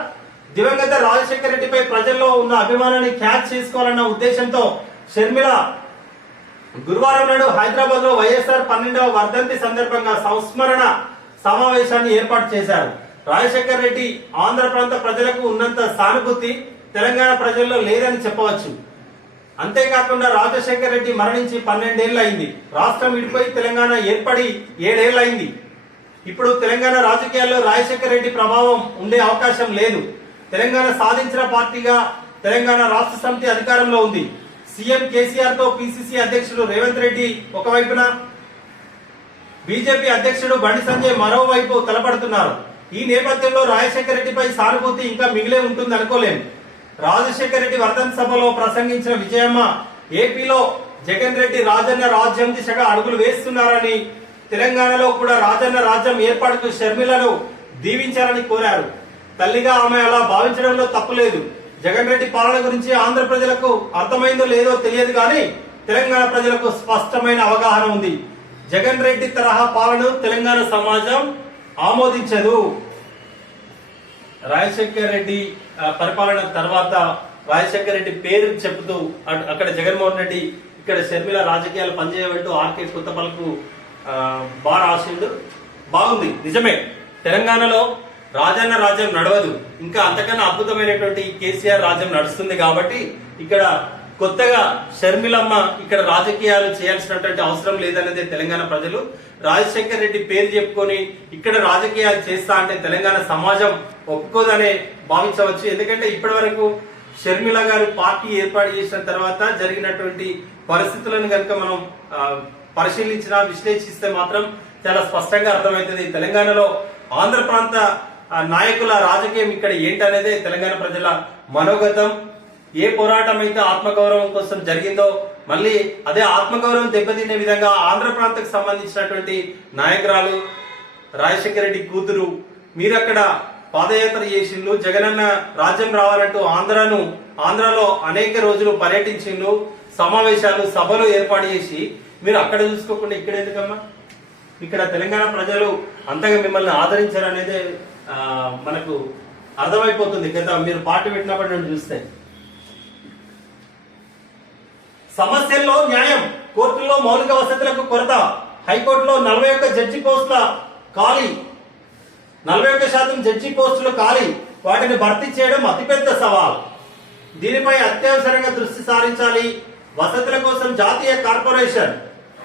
దివంగత రాజశేఖర రెడ్డిపై ప్రజల్లో ఉన్న అభిమానాన్ని క్యాచ్ చేసుకోవాలన్న ఉద్దేశంతో షర్మిల గురువారం నాడు హైదరాబాద్ లో వైఎస్ఆర్ 12వ వర్ధంతి సందర్భంగా సంస్మరణ సమావేశాన్ని ఏర్పాటు చేశారు. రాజశేఖర రెడ్డి ఆంధ్ర ప్రాంత ప్రజలకు ఉన్నంత సానుభూతి తెలంగాణ ప్రజల్లో లేదని చెప్పవచ్చు. అంతేకాకుండా రాజశేఖర రెడ్డి మరణించి 12 ఏళ్లు అయింది. రాష్ట్రం విడిపోయి తెలంగాణ ఏర్పడి 7 ఏళ్లు అయింది. ఇప్పుడు తెలంగాణ రాజకీయాల్లో రాజశేఖర రెడ్డి ప్రభావం ఉండే అవకాశం లేదు. తెలంగాణ సాధించిన పార్టీగా తెలంగాణ రాష్ట్ర సమితి అధికారంలో ఉంది. సీఎం కేసీఆర్ తో పిసిసి అధ్యక్షుడు రేవంత్ రెడ్డి ఒకవైపున, బీజేపీ అధ్యక్షుడు బండి సంజయ్ మరోవైపు తలపడుతున్నారు. ఈ నేపథ్యంలో రాజశేఖర రెడ్డిపై సానుభూతి ఇంకా మిగిలే ఉంటుంది అనుకోలేం. రాజశేఖర రెడ్డి వర్ధంతి సభలో ప్రసంగించిన విజయమ్మ ఏపీలో జగన్ రెడ్డి రాజన్న రాజ్యం దిశగా అడుగులు వేస్తున్నారని, తెలంగాణలో కూడా రాజన్న రాజ్యం ఏర్పాటుకు షర్మిలను దీవించాలని కోరారు. తల్లిగా ఆమె అలా భావించడంలో తప్పులేదు. జగన్ రెడ్డి పాలన గురించి ఆంధ్ర ప్రజలకు అర్థమైందో లేదో తెలియదు కానీ తెలంగాణ ప్రజలకు స్పష్టమైన అవగాహన ఉంది. జగన్ రెడ్డి తరహా పాలన తెలంగాణ సమాజం ఆమోదించదు. రాజశేఖర రెడ్డి పరిపాలన తర్వాత రాజశేఖర రెడ్డి పేరు చెబుతూ అక్కడ జగన్మోహన్ రెడ్డి, ఇక్కడ షర్మిల రాజకీయాలు పనిచేయమంటూ ఆర్కే కొత్తపల్కు బాగా రాసిండు. బాగుంది, నిజమే. తెలంగాణలో రాజన్న రాజ్యం నడవదు, ఇంకా అంతకన్నా అద్భుతమైనటువంటి కేసీఆర్ రాజ్యం నడుస్తుంది. కాబట్టి ఇక్కడ కొత్తగా షర్మిలమ్మ ఇక్కడ రాజకీయాలు చేయాల్సినటువంటి అవసరం లేదనేది తెలంగాణ ప్రజలు. రాజశేఖర్ రెడ్డి పేరు చెప్పుకొని ఇక్కడ రాజకీయాలు చేస్తా అంటే తెలంగాణ సమాజం ఒప్పుకోదనే భావించవచ్చు. ఎందుకంటే ఇప్పటి వరకు షర్మిల గారు పార్టీ ఏర్పాటు చేసిన తర్వాత జరిగినటువంటి పరిస్థితులను కనుక మనం పరిశీలించినా విశ్లేషిస్తే మాత్రం చాలా స్పష్టంగా అర్థమవుతుంది. తెలంగాణలో ఆంధ్ర ప్రాంత నాయకుల రాజకీయం ఇక్కడ ఏంటనేదే తెలంగాణ ప్రజల మనోగతం. ఏ పోరాటం అయితే ఆత్మగౌరవం కోసం జరిగిందో మళ్ళీ అదే ఆత్మగౌరవం దెబ్బతినే విధంగా ఆంధ్ర ప్రాంతకు సంబంధించినటువంటి నాయకురాలు రాజశేఖర రెడ్డి కూతురు మీరక్కడ పాదయాత్ర చేసిండ్రు. జగనన్న రాజ్యం రావాలంటూ ఆంధ్రలో అనేక రోజులు పర్యటించిండ్రు. సమావేశాలు సభలు ఏర్పాటు చేసి మీరు అక్కడ చూసుకోకుండా ఇక్కడ ఎందుకమ్మా? ఇక్కడ తెలంగాణ ప్రజలు అంతగా మిమ్మల్ని ఆదరించారనేదే మనకు అర్థమైపోతుంది కదా మీరు పార్టీ పెట్టినప్పటి నుండి చూస్తే. సమస్యల్లో న్యాయం, కోర్టుల్లో మౌలిక వసతులకు కొరత, హైకోర్టులో 41 జడ్జి పోస్టుల ఖాళీ, 41% జడ్జి పోస్టులు ఖాళీ, వాటిని భర్తీ చేయడం అతిపెద్ద సవాల్. దీనిపై అత్యవసరంగా దృష్టి సారించాలి. వసతుల కోసం జాతీయ కార్పొరేషన్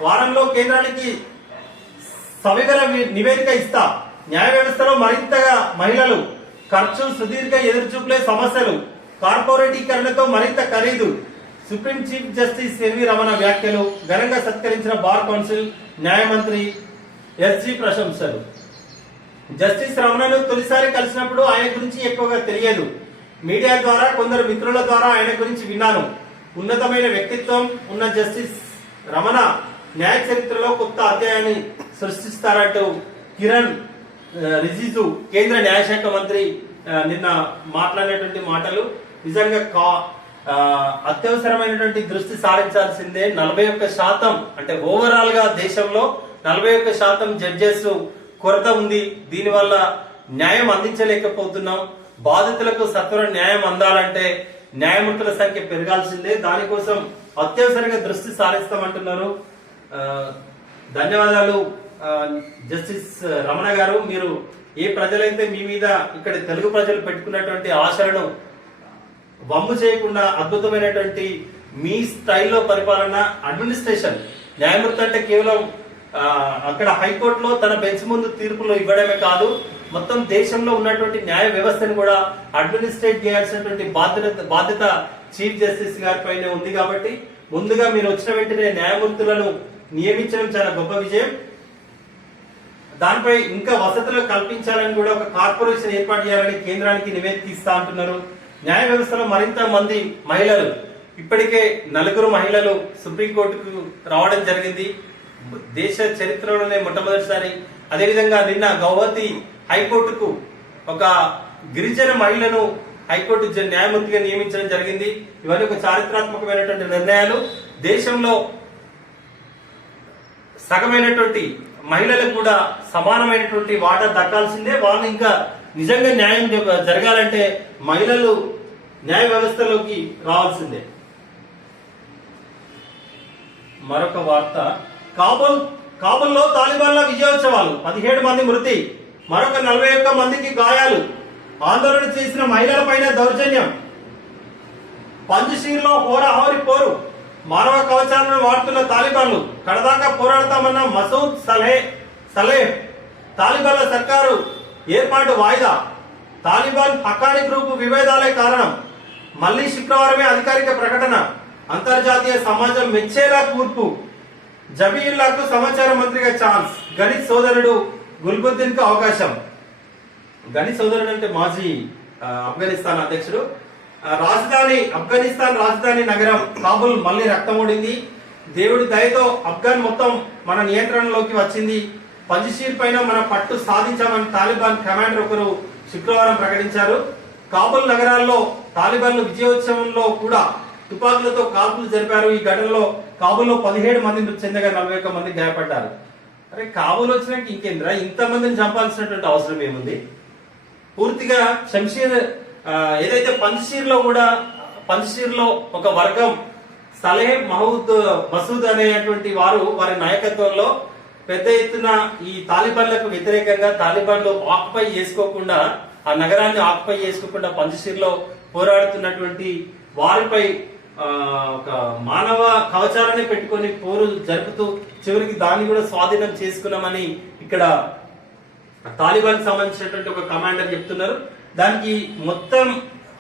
వారంలో కేంద్రానికి సవివర నివేదిక ఇస్తా. న్యాయ వ్యవస్థలో మరింతగా మహిళలు, ఖర్చు, సుదీర్ఘ ఎదురుచూపులే సమస్యలు, కార్పొరేటీకరణతో మరింత ఖరీదు. Supreme chief justice NV Ramana వ్యాఖ్యలు. ఘనంగా సత్కరించిన బార్ కౌన్సిల్ న్యాయమంత్రి ఎస్జి ప్రశంసలు. జస్టిస్ రమణను తొలిసారి కలిసినప్పుడు ఆయన గురించి ఎక్కువగా తెలియదు. మీడియా ద్వారా కొందరు మిత్రుల ద్వారా ఆయన గురించి విన్నాను. ఉన్నతమైన వ్యక్తిత్వం ఉన్న జస్టిస్ రమణ న్యాయ చరిత్రలో కొత్త అధ్యాయాన్ని సృష్టిస్తారంటూ కిరణ్ రిజిజు కేంద్ర న్యాయశాఖ మంత్రి నిన్న మాట్లాడినటువంటి మాటలు నిజంగా అత్యవసరమైనటువంటి దృష్టి సారించాల్సిందే. 41% అంటే ఓవరాల్ గా దేశంలో 41% జడ్జెస్ కొరత ఉంది. దీనివల్ల న్యాయం అందించలేకపోతున్నాం. బాధితులకు సత్వర న్యాయం అందాలంటే న్యాయమూర్తుల సంఖ్య పెరగాల్సిందే. దానికోసం అత్యవసరంగా దృష్టి సారిస్తామంటున్నారు. ధన్యవాదాలు జస్టిస్ రమణ గారు. మీరు ఏ ప్రజలైతే మీ మీద ఇక్కడ తెలుగు ప్రజలు పెట్టుకున్నటువంటి ఆశలను వమ్ము చేయకుండా అద్భుతమైనటువంటి మీ స్టైల్లో పరిపాలన, అడ్మినిస్ట్రేషన్, న్యాయమూర్తి అంటే కేవలం అక్కడ హైకోర్టులో తన బెంచ్ ముందు తీర్పులు ఇవ్వడమే కాదు, మొత్తం దేశంలో ఉన్నటువంటి న్యాయ వ్యవస్థను కూడా అడ్మినిస్ట్రేట్ చేయాల్సినటువంటి బాధ్యత చీఫ్ జస్టిస్ గారి పైన ఉంది. కాబట్టి ముందుగా మీరు వచ్చిన వెంటనే న్యాయమూర్తులను నియమించడం చాలా గొప్ప విజయం. దానిపై ఇంకా వసతులు కల్పించాలని కూడా ఒక కార్పొరేషన్ ఏర్పాటు చేయాలని కేంద్రానికి నివేదిక ఇస్తా అంటున్నారు. న్యాయ వ్యవస్థలో మరింత మంది మహిళలు, ఇప్పటికే 4 మహిళలు సుప్రీంకోర్టుకు రావడం జరిగింది, దేశ చరిత్రలోనే మొట్టమొదటిసారి. అదేవిధంగా నిన్న గౌహతి హైకోర్టుకు ఒక గిరిజన మహిళను హైకోర్టు న్యాయమూర్తిగా నియమించడం జరిగింది. ఇవన్నీ ఒక చారిత్రాత్మకమైనటువంటి నిర్ణయాలు. దేశంలో సగమైనటువంటి మహిళలకు కూడా సమానమైనటువంటి వాటా దక్కాల్సిందే. వాళ్ళు ఇంకా నిజంగా న్యాయం జరగాలంటే మహిళలు న్యాయ వ్యవస్థలోకి రావాల్సిందే. మరొక వార్త, కాబుల్లో తాలిబాన్ల విజయోత్సవాలు, 17 మంది మృతి, మరొక 41 మందికి గాయాలు. ఆందోళన చేసిన మహిళలపైన దౌర్జన్యం. పంజషీర్లో హోరాహోరీ పోరు, మానవ కవచాలను వాడుతున్న తాలిబాన్లు. కడదాకా పోరాడతామన్న మసూద్ సలేహ్. తాలిబాన్ల సర్కారు ఏర్పాటు వాయిదా. తాలిబాన్ హక్కానీ గ్రూపు విభేదాలే కారణం. మళ్లీ శుక్రవారమే అధికారిక ప్రకటన. అంతర్జాతీయ సమాజం మెచ్చేలా కూర్పు. జబీయుల్లాకు సమాచార మంత్రిగా ఛాన్స్. గణిత్ సోదరుడు గుల్బుద్దీన్ కు అవకాశం. గణిత్ సోదరుడు అంటే మాజీ ఆఫ్ఘనిస్తాన్ అధ్యక్షుడు. ఆఫ్ఘనిస్తాన్ రాజధాని నగరం కాబుల్ మళ్లీ రక్తమూడింది. దేవుడి దయతో ఆఫ్ఘన్ మొత్తం మన నియంత్రణలోకి వచ్చింది. పంజషీర్ పైన మన పట్టు సాధించామని తాలిబాన్ కమాండర్ ఒకరు శుక్రవారం ప్రకటించారు. కాబుల్ నగరాల్లో తాలిబాన్లు విజయోత్సవంలో కూడా తుపాకులతో కాల్పులు జరిపారు. ఈ ఘటనలో కాబుల్లో 17 మంది మృతి చెందగా 41 మంది గాయపడ్డారు. అరే, కాబుల్ వచ్చినాక ఇంకేంద్రా ఇంతమందిని చంపాల్సినటువంటి అవసరం ఏముంది? పూర్తిగా షంషీర్ ఏదైతే పంజషీర్ లో ఒక వర్గం సలేహ్ మసూద్ అనేటువంటి వారి నాయకత్వంలో పెద్ద ఎత్తున ఈ తాలిబాన్లకు వ్యతిరేకంగా తాలిబాన్లు ఆక్యుపై చేసుకోకుండా, ఆ నగరాన్ని ఆక్యుపై చేసుకోకుండా పంజషీర్ లో పోరాడుతున్నటువంటి వారిపై ఒక మానవ కవచాలని పెట్టుకొని పోరు జరుపుతూ చివరికి దాన్ని కూడా స్వాధీనం చేసుకున్నామని ఇక్కడ తాలిబాన్ సంబంధించినటువంటి ఒక కమాండర్ చెప్తున్నారు. దానికి మొత్తం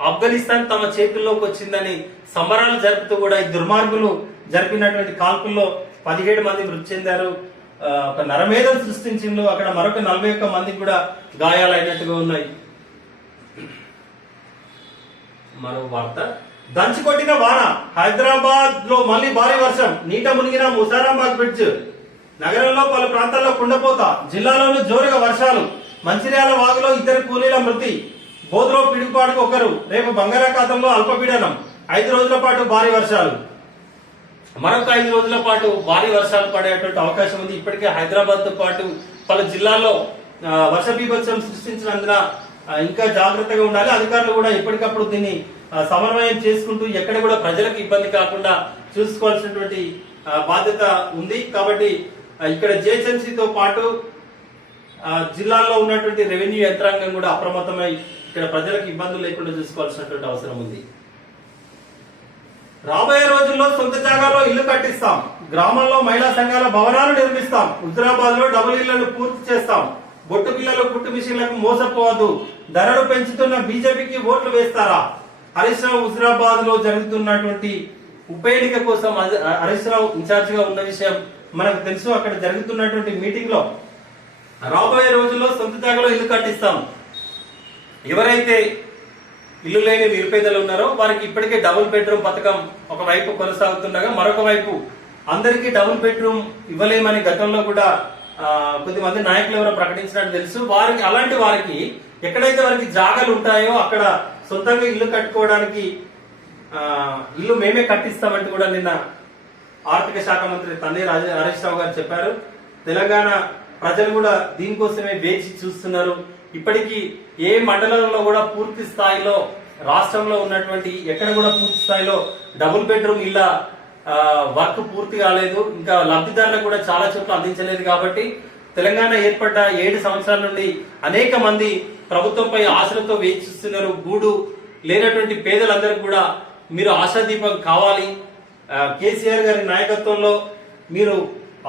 ఆఫ్ఘనిస్తాన్ తమ చేతుల్లోకి వచ్చిందని సంబరాలు జరుపుతూ కూడా ఈ దుర్మార్గులు జరిపినటువంటి కాల్పుల్లో 17 మంది మృతి చెందారు. ఒక నరమేధం సృష్టించిండ్రు. అక్కడ మరొక 41 మందికి కూడా గాయాలైనట్టుగా ఉన్నాయి. మరో వార్త, దంచి కొట్టిన వాన. హైదరాబాద్ లో మళ్లీ భారీ వర్షం. నీట మునిగిన ముసారాబాద్ బ్రిడ్జ్. నగరంలో పలు ప్రాంతాల్లో కుండపోత. జిల్లాలోనూ జోరుగా వర్షాలు. మంచిర్యాల వాగులో 2 కూలీల మృతి. బోధలో పిడుగుపాటుకు 1. రేపు బంగాళాఖాతంలో అల్పపీడనం. 5 రోజుల పాటు భారీ వర్షాలు. మరొక 5 రోజుల పాటు భారీ వర్షాలు పడేటువంటి అవకాశం ఉంది. ఇప్పటికే హైదరాబాద్ తో పాటు పలు జిల్లాల్లో వర్ష బీభత్సం సృష్టించినందున ఇంకా జాగ్రత్తగా ఉండాలి. అధికారులు కూడా ఎప్పటికప్పుడు దీన్ని సమన్వయం చేసుకుంటూ ఎక్కడ కూడా ప్రజలకు ఇబ్బంది కాకుండా చూసుకోవాల్సినటువంటి బాధ్యత ఉంది. కాబట్టి ఇక్కడ జిహెచ్ఎంసీతో పాటు జిల్లాల్లో ఉన్నటువంటి రెవెన్యూ యంత్రాంగం కూడా అప్రమత్తమై ఇక్కడ ప్రజలకు ఇబ్బందులు లేకుండా చూసుకోవాల్సినటువంటి అవసరం ఉంది. రాబోయే రోజుల్లో సొంత జాగాలో ఇల్లు కట్టిస్తాం. గ్రామంలో మహిళా సంఘాల భవనాలు నిర్మిస్తాం. హుజరాబాద్ లో డబుల్ ఇళ్లను పూర్తి చేస్తాం. బొట్టు పిల్లలు కుట్టు మిషన్లకు మోసపోవద్దు. ధరలు పెంచుతున్న బీజేపీకి ఓట్లు వేస్తారా? హరీష్ రావు హుజరాబాద్ లో జరుగుతున్నటువంటి ఉప ఎన్నిక కోసం హరీష్ రావు ఇన్ఛార్జ్ గా ఉన్న విషయం మనకు తెలుసు. అక్కడ జరుగుతున్నటువంటి మీటింగ్ లో రాబోయే రోజుల్లో సొంత జాగాలో ఇల్లు కట్టిస్తాం. ఎవరైతే ఇల్లు లేని నిరుపేదలు ఉన్నారో వారికి ఇప్పటికే డబుల్ బెడ్రూమ్ పథకం ఒకవైపు కొనసాగుతుండగా మరొక వైపు అందరికీ డబుల్ బెడ్రూమ్ ఇవ్వలేమని గతంలో కూడా కొద్దిమంది నాయకులు ఎవరో ప్రకటించినట్టు తెలుసు. వారికి అలాంటి వారికి ఎక్కడైతే వారికి జాగాలు ఉంటాయో అక్కడ సొంతంగా ఇల్లు కట్టుకోవడానికి ఇల్లు మేమే కట్టిస్తామంటూ కూడా నిన్న ఆర్థిక శాఖ మంత్రి తన్నీర్ హరీష్ రావు గారు చెప్పారు. తెలంగాణ ప్రజలు కూడా దీనికోసమే వేచి చూస్తున్నారు. ఇప్పటికీ ఏ మండలంలో కూడా పూర్తి స్థాయిలో రాష్ట్రంలో ఉన్నటువంటి ఎక్కడ కూడా పూర్తి స్థాయిలో డబుల్ బెడ్రూమ్ ఇళ్ళ వర్క్ పూర్తి కాలేదు, ఇంకా లబ్ధిదారులకు కూడా చాలా చోట్ల అందించలేదు. కాబట్టి తెలంగాణ ఏర్పడ్డ 7 సంవత్సరాల నుండి అనేక మంది ప్రభుత్వంపై ఆశలతో వేచి చూస్తున్నారు. గూడు లేనటువంటి పేదలందరికీ కూడా మీరు ఆశాదీపం కావాలి. కేసీఆర్ గారి నాయకత్వంలో మీరు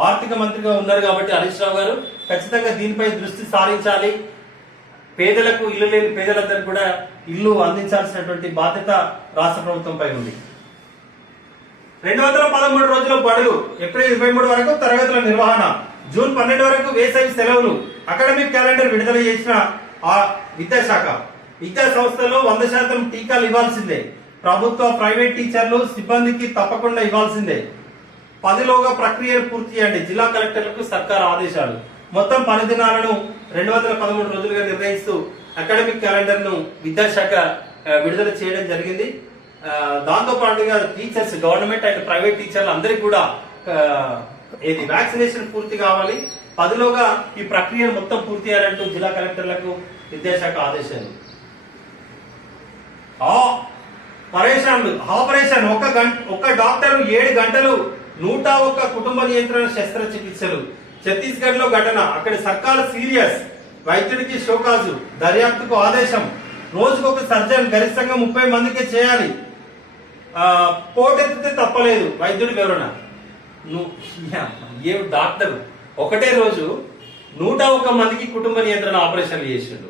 ఆర్థిక మంత్రిగా ఉన్నారు కాబట్టి హరీష్ రావు గారు ఖచ్చితంగా దీనిపై దృష్టి సారించాలి. పేదలకు ఇల్లు లేని పేదలందరికీ కూడా ఇల్లు అందించాల్సినటువంటి బాధ్యత రాష్ట్ర ప్రభుత్వంపై ఉంది. 213 రోజుల బడులు, ఏప్రిల్ 23 వరకు తరగతుల నిర్వహణ, జూన్ 12 వరకు వేసవి సెలవులు, అకాడమిక్ క్యాలెండర్ విడుదల చేసిన ఆ విద్యాశాఖ. విద్యా సంస్థల్లో 100% టీకాలు ఇవ్వాల్సిందే. ప్రభుత్వ ప్రైవేట్ టీచర్లు సిబ్బందికి తప్పకుండా ఇవ్వాల్సిందే. 10లోగా ప్రక్రియను పూర్తి చేయండి. జిల్లా కలెక్టర్లకు సర్కార్ ఆదేశాలు. మొత్తం పని దినాలను 213 రోజులుగా నిర్ణయిస్తూ అకాడమిక్ క్యాలెండర్ ను విద్యాశాఖ విడుదల చేయడం జరిగింది. దాంతో పాటుగా టీచర్స్, గవర్నమెంట్ అండ్ ప్రైవేట్ టీచర్లు అందరికీ కూడా వ్యాక్సినేషన్ పూర్తి కావాలి. 10లోగా ఈ ప్రక్రియను మొత్తం పూర్తి చేయాలంటూ జిల్లా కలెక్టర్లకు విద్యాశాఖ ఆదేశాలు. ఆపరేషన్ ఒక డాక్టర్ 7 గంటలు 101 కుటుంబ నియంత్రణ శస్త్రచికిత్సలు. ఛత్తీస్గఢ్ లో ఘటన, అక్కడి సర్కార్ సీరియస్. వైద్యుడికి షోకాజు, దర్యాప్తుకు ఆదేశం. రోజుకొక సర్జన్, గరిష్టంగా 30 మందికి చేయాలి. పోటెత్తితే తప్పలేదు, వైద్యుడి వివరణ. ఏ డాక్టర్ ఒకటే రోజు 101 మందికి కుటుంబ నియంత్రణ ఆపరేషన్లు చేసిండు.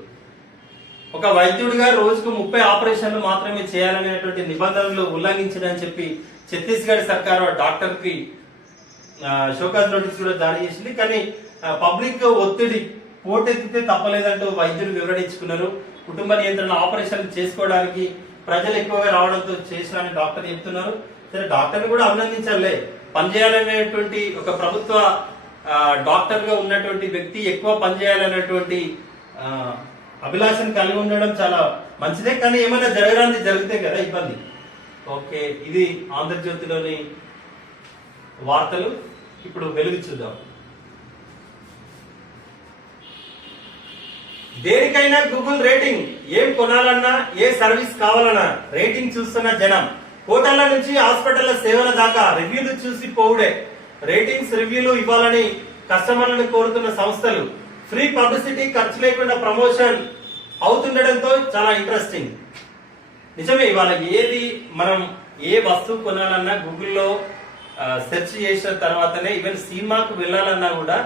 ఒక వైద్యుడిగా రోజుకు 30 ఆపరేషన్లు మాత్రమే చేయాలనేటువంటి నిబంధనలు ఉల్లంఘించడని చెప్పి ఛత్తీస్గఢ్ సర్కార్ డాక్టర్ కి షోకాజ్ నోటీస్ కూడా జారీ చేసింది. కానీ పబ్లిక్ ఒత్తిడి, పోటెత్తితే తప్పలేదంటూ వైద్యులు వివరించుకున్నారు. కుటుంబ నియంత్రణ ఆపరేషన్ చేసుకోవడానికి ప్రజలు ఎక్కువగా రావడంతో చేసినని డాక్టర్ చెప్తున్నారు. సరే, డాక్టర్ని కూడా అభినందించాలే. పనిచేయాలనేటువంటి ఒక ప్రభుత్వ డాక్టర్ గా ఉన్నటువంటి వ్యక్తి ఎక్కువ పనిచేయాలనేటువంటి అభిలాషను కలిగి ఉండడం చాలా మంచిదే. కానీ ఏమైనా జరగడానికి జరిగితే కదా ఇబ్బంది. ఓకే, ఇది ఆంధ్రజ్యోతిలోని వార్తలు. ఇప్పుడు వెలుగు చూద్దాం. దేనికైనా గూగుల్ రేటింగ్. ఏం కొనాలన్నా, ఏ సర్వీస్ కావాలన్నా రేటింగ్ చూస్తున్న జనం. హోటళ్ల నుంచి హాస్పిటళ్ల సేవల దాకా రివ్యూలు చూసి పోవుడే. రేటింగ్స్, రివ్యూలు ఇవ్వాలని కస్టమర్లను కోరుతున్న సంస్థలు. ఫ్రీ పబ్లిసిటీ, ఖర్చు లేకుండా ప్రమోషన్ అవుతుండడంతో చాలా ఇంట్రెస్టింగ్. నిజమే, ఇవాళ మనం ఏ వస్తువు కొనాలన్నా గూగుల్లో సెర్చ్ చేసిన తర్వాతనే, ఈవెన్ సినిమాకు వెళ్ళాలన్నా కూడా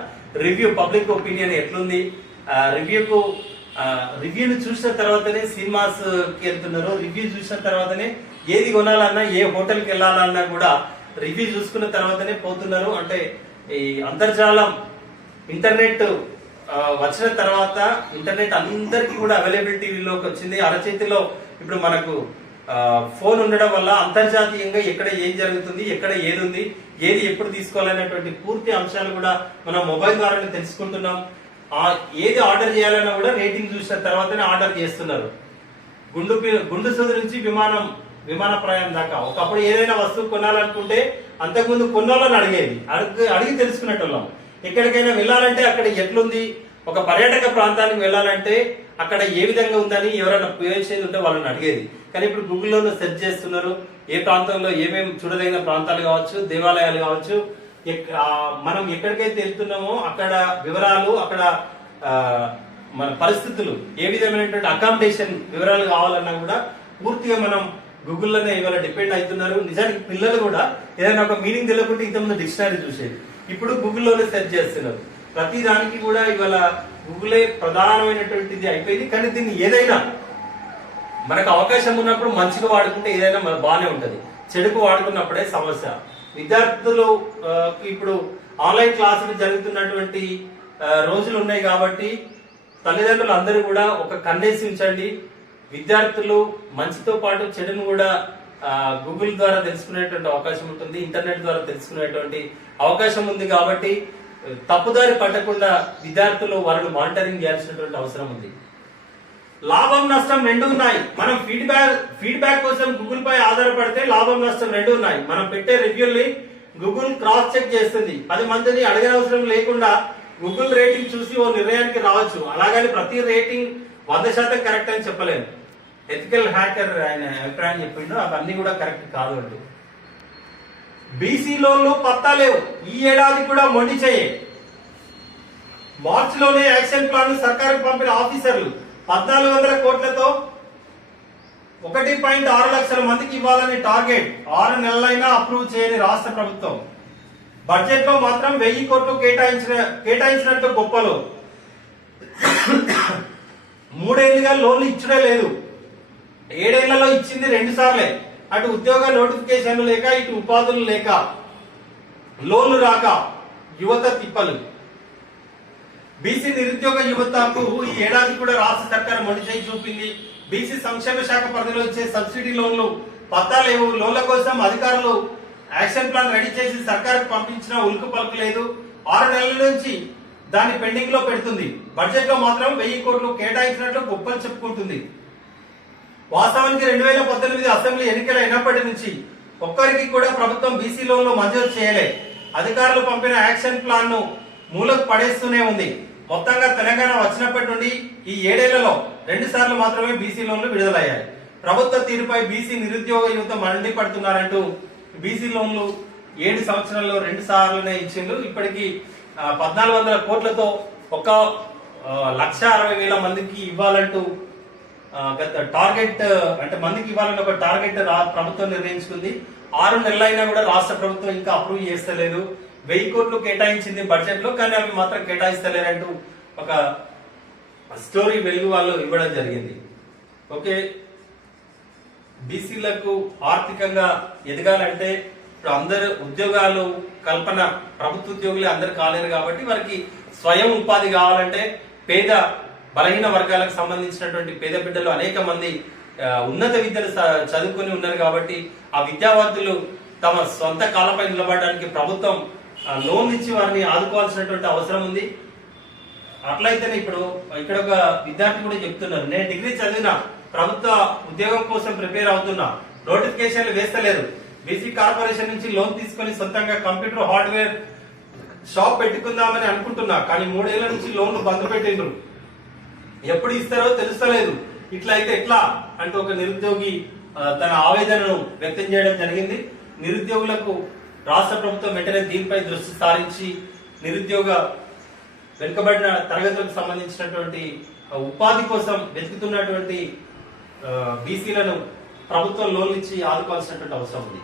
రివ్యూ, పబ్లిక్ ఒపీనియన్ ఎట్లుంది, రివ్యూను చూసిన తర్వాతనే సినిమాస్ కి వెళ్తున్నారు. రివ్యూ చూసిన తర్వాతనే ఏది కొనాలన్నా, ఏ హోటల్కి వెళ్ళాలన్నా కూడా రివ్యూ చూసుకున్న తర్వాతనే పోతున్నారు. అంటే ఈ అంతర్జాలం, ఇంటర్నెట్ వచ్చిన తర్వాత ఇంటర్నెట్ అందరికీ కూడా అవైలబిలిటీలోకి వచ్చింది. అరచేతిలో ఇప్పుడు మనకు ఫోన్ ఉండడం వల్ల అంతర్జాతీయంగా ఎక్కడ ఏం జరుగుతుంది, ఎక్కడ ఏది ఉంది, ఏది ఎప్పుడు తీసుకోవాలనేటువంటి పూర్తి అంశాలు కూడా మనం మొబైల్ ద్వారానే తెలుసుకుంటున్నాం. ఏది ఆర్డర్ చేయాలన్నా కూడా రేటింగ్ చూసిన తర్వాతనే ఆర్డర్ చేస్తున్నారు. గుండు సూది నుంచి విమాన ప్రయాణం దాకా. ఒకప్పుడు ఏదైనా వస్తువు కొనాలనుకుంటే అంతకుముందు కొన్నాళ్ళని అడిగి తెలుసుకునేటోళ్ళం. ఎక్కడికైనా వెళ్ళాలంటే అక్కడ ఎట్లుంది, ఒక పర్యాటక ప్రాంతానికి వెళ్ళాలంటే అక్కడ ఏ విధంగా ఉందని ఎవరైనా పోయేది ఉంటే వాళ్ళని అడిగేది. కానీ ఇప్పుడు గూగుల్లోనూ సెర్చ్ చేస్తున్నారు. ఏ ప్రాంతంలో ఏమేమి చూడదగిన ప్రాంతాలు కావచ్చు, దేవాలయాలు కావచ్చు, మనం ఎక్కడికైతే వెళ్తున్నామో అక్కడ వివరాలు, అక్కడ మన పరిస్థితులు, ఏ విధమైనటువంటి అకామిడేషన్ వివరాలు కావాలన్నా కూడా పూర్తిగా మనం గూగుల్లోనే ఇవాళ డిపెండ్ అవుతున్నారు. నిజానికి పిల్లలు కూడా ఏదైనా ఒక మీనింగ్ తెలియకుంటే ఇంతకుముందు డిక్షనరీ చూసేది, ఇప్పుడు గూగుల్లోనే సెర్చ్ చేస్తున్నారు. ప్రతి దానికి కూడా ఇవాళ గూగులే ప్రధానమైనటువంటిది అయిపోయింది. కానీ దీన్ని ఏదైనా మనకు అవకాశం ఉన్నప్పుడు మంచిగా వాడుకుంటే ఏదైనా బాగానే ఉంటది, చెడుకు వాడుకున్నప్పుడే సమస్య. విద్యార్థులు ఇప్పుడు ఆన్లైన్ క్లాసులు జరుగుతున్నటువంటి రోజులు ఉన్నాయి కాబట్టి తల్లిదండ్రులు అందరూ కూడా ఒక కన్నేసి ఉంచండి. విద్యార్థులు మంచితో పాటు చెడును కూడా గూగుల్ ద్వారా తెలుసుకునేటువంటి అవకాశం ఉంటుంది, ఇంటర్నెట్ ద్వారా తెలుసుకునేటువంటి అవకాశం ఉంది. కాబట్టి తప్పుదారి పట్టకుండా విద్యార్థులు వాళ్ళను మానిటరింగ్ చేయాల్సినటువంటి అవసరం ఉంది. లాభం నష్టం రెండు ఉన్నాయి. మనం ఫీడ్బ్యాక్ కోసం గూగుల్ పై ఆధారపడితే లాభం నష్టం రెండు ఉన్నాయి. మనం పెట్టే రివ్యూల్ని గూగుల్ క్రాస్ చెక్ చేస్తుంది. 10 మందిని అడగనవసరం లేకుండా గూగుల్ రేటింగ్ చూసి ఓ నిర్ణయానికి రావచ్చు. అలాగని ప్రతి రేటింగ్ 100% కరెక్ట్ అని చెప్పలేము. ఎథికల్ హ్యాకర్ ఆయన అభిప్రాయం చెప్పిండు, అవన్నీ కూడా కరెక్ట్ కాదు అండి. బీసీ లోన్లు పత్తా లేవు, ఈ ఏడాది కూడా మొండి చేయి. మార్చిలోనే యాక్షన్ ప్లాన్ సర్కారు పంపిన ఆఫీసర్లు 1400 కోట్లతో 1.6 లక్షల మందికి ఇవ్వాలని టార్గెట్. 6 నెలలైనా అప్రూవ్ చేయని రాష్ట్ర ప్రభుత్వం. బడ్జెట్ లో మాత్రం 1000 కోట్లు కేటాయించినట్టు గొప్పలు. 3 ఏళ్లుగా లోన్లు ఇచ్చడే లేదు. 7 ఏళ్లలో ఇచ్చింది 2 సార్లే. అటు ఉద్యోగ నోటిఫికేషన్లు లేక, ఇటు ఉపాధులు లేక, లోన్లు రాక యువత తిప్పలు. బీసీ నిరుద్యోగ యువతకు ఈ ఏడాది కూడా రాష్ట్ర సర్కార్ మొండి చేయి చూపింది. బీసీ సంక్షేమ శాఖ పరిధిలో ఇచ్చే సబ్సిడీ లోన్లు పత్తా లేవు. లోన్ల కోసం అధికారులు యాక్షన్ ప్లాన్ రెడీ చేసి సర్కారుకు పంపించిన ఉలుకు పలుకు లేదు. 6 నెలల నుంచి దాన్ని పెండింగ్ లో పెడుతుంది. బడ్జెట్ లో మాత్రం 1000 కోట్లు కేటాయించినట్లు గొప్పలు చెప్పుకుంటుంది. వాస్తవానికి 2018 అసెంబ్లీ ఎన్నికలు అయినప్పటి నుంచి ఒక్కరికి కూడా ప్రభుత్వం బీసీ లోన్లు మంజూరు చేయలే. అధికారులు పంపిన యాక్షన్ ప్లాన్ ను మూలకు పడేస్తూనే ఉంది. మొత్తంగా తెలంగాణ వచ్చినప్పటి నుండి ఈ 7 ఏళ్లలో 2 సార్లు మాత్రమే బీసీ లోన్లు విడుదలయ్యాయి. ప్రభుత్వ తీరుపై బీసీ నిరుద్యోగ యువత మండిపడుతున్నారంటూ బీసీ లోన్లు 7 సంవత్సరాల్లో 2 సార్లునే ఇచ్చిండ్రు. ఇప్పటికి 1400 కోట్లతో 1,60,000 మందికి ఇవ్వాలంటూ గత టార్గెట్, అంటే మందికి ఇవ్వాలని ఒక టార్గెట్ ప్రభుత్వం నిర్ణయించుకుంది. 6 నెలలైనా కూడా రాష్ట్ర ప్రభుత్వం ఇంకా అప్రూవ్ చేస్తలేదు. 1000 కోట్లు కేటాయించింది బడ్జెట్ లో, కానీ అవి మాత్రం కేటాయిస్తలేరంటూ ఒక స్టోరీ వెలుగు వాళ్ళు ఇవ్వడం జరిగింది. ఓకే, బీసీలకు ఆర్థికంగా ఎదగాలంటే ఇప్పుడు అందరు ఉద్యోగాలు కల్పన, ప్రభుత్వ ఉద్యోగులే అందరు కాలేరు కాబట్టి వారికి స్వయం ఉపాధి కావాలంటే పేద బలహీన వర్గాలకు సంబంధించినటువంటి పేద బిడ్డలు అనేక మంది ఉన్నత విద్యలు చదువుకొని ఉన్నారు కాబట్టి ఆ విద్యావంతులు తమ సొంత కాళ్ళపై నిలబడడానికి ప్రభుత్వం లోన్ ఇచ్చి వారిని ఆదుకోవాల్సినటువంటి అవసరం ఉంది. అట్లయితేనే ఇప్పుడు ఇక్కడ ఒక విద్యార్థి కూడా చెప్తున్నారు, నేను డిగ్రీ చదివిన, ప్రభుత్వ ఉద్యోగం కోసం ప్రిపేర్ అవుతున్నా, నోటిఫికేషన్లు వేస్తలేరు. బీసీ కార్పొరేషన్ నుంచి లోన్ తీసుకొని సొంతంగా కంప్యూటర్ హార్డ్వేర్ షాప్ పెట్టుకుందామని అనుకుంటున్నా, కానీ 3 ఏళ్ల నుంచి లోన్లు బంద్ పెట్టిండ్రు, ఎప్పుడు ఇస్తారో తెలుస్తలేదు. ఇట్లా అయితే ఎట్లా అంటూ ఒక నిరుద్యోగి తన ఆవేదనను వ్యక్తం చేయడం జరిగింది. నిరుద్యోగులకు రాష్ట్ర ప్రభుత్వం వెంటనే దీనిపై దృష్టి సారించి నిరుద్యోగ వెనుకబడిన తరగతులకు సంబంధించినటువంటి ఉపాధి కోసం వెతుకుతున్నటువంటి బీసీలను ప్రభుత్వం లోన్లు ఇచ్చి ఆదుకోవాల్సినటువంటి అవసరం ఉంది.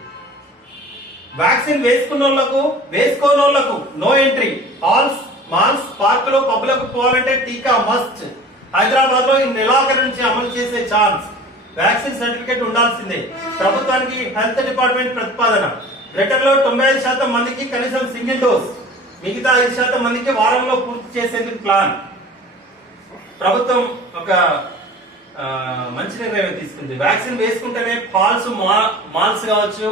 వ్యాక్సిన్ వేసుకున్నోళ్లకు, వేసుకోనోళ్లకు నో ఎంట్రీ. హాల్స్, మాల్స్, పార్కులు, పబ్లకు పోవాలంటే టీకా మస్ట్. హైదరాబాద్ లో ఈ నెలాఖరు నుంచి అమలు చేసే ఛాన్స్. వ్యాక్సిన్ సర్టిఫికేట్ ఉండాల్సిందే. ప్రభుత్వానికి హెల్త్ డిపార్ట్మెంట్ ప్రతిపాదన. లెటర్ లో 95% మందికి కనీసం సింగిల్ డోస్, మిగతా 5% మందికి వారంలో పూర్తి చేసేందుకు ప్లాన్. ప్రభుత్వం ఒక మంచి నిర్ణయం తీసుకుంది. వ్యాక్సిన్ వేసుకుంటేనే హాల్స్, మాల్స్ కావచ్చు,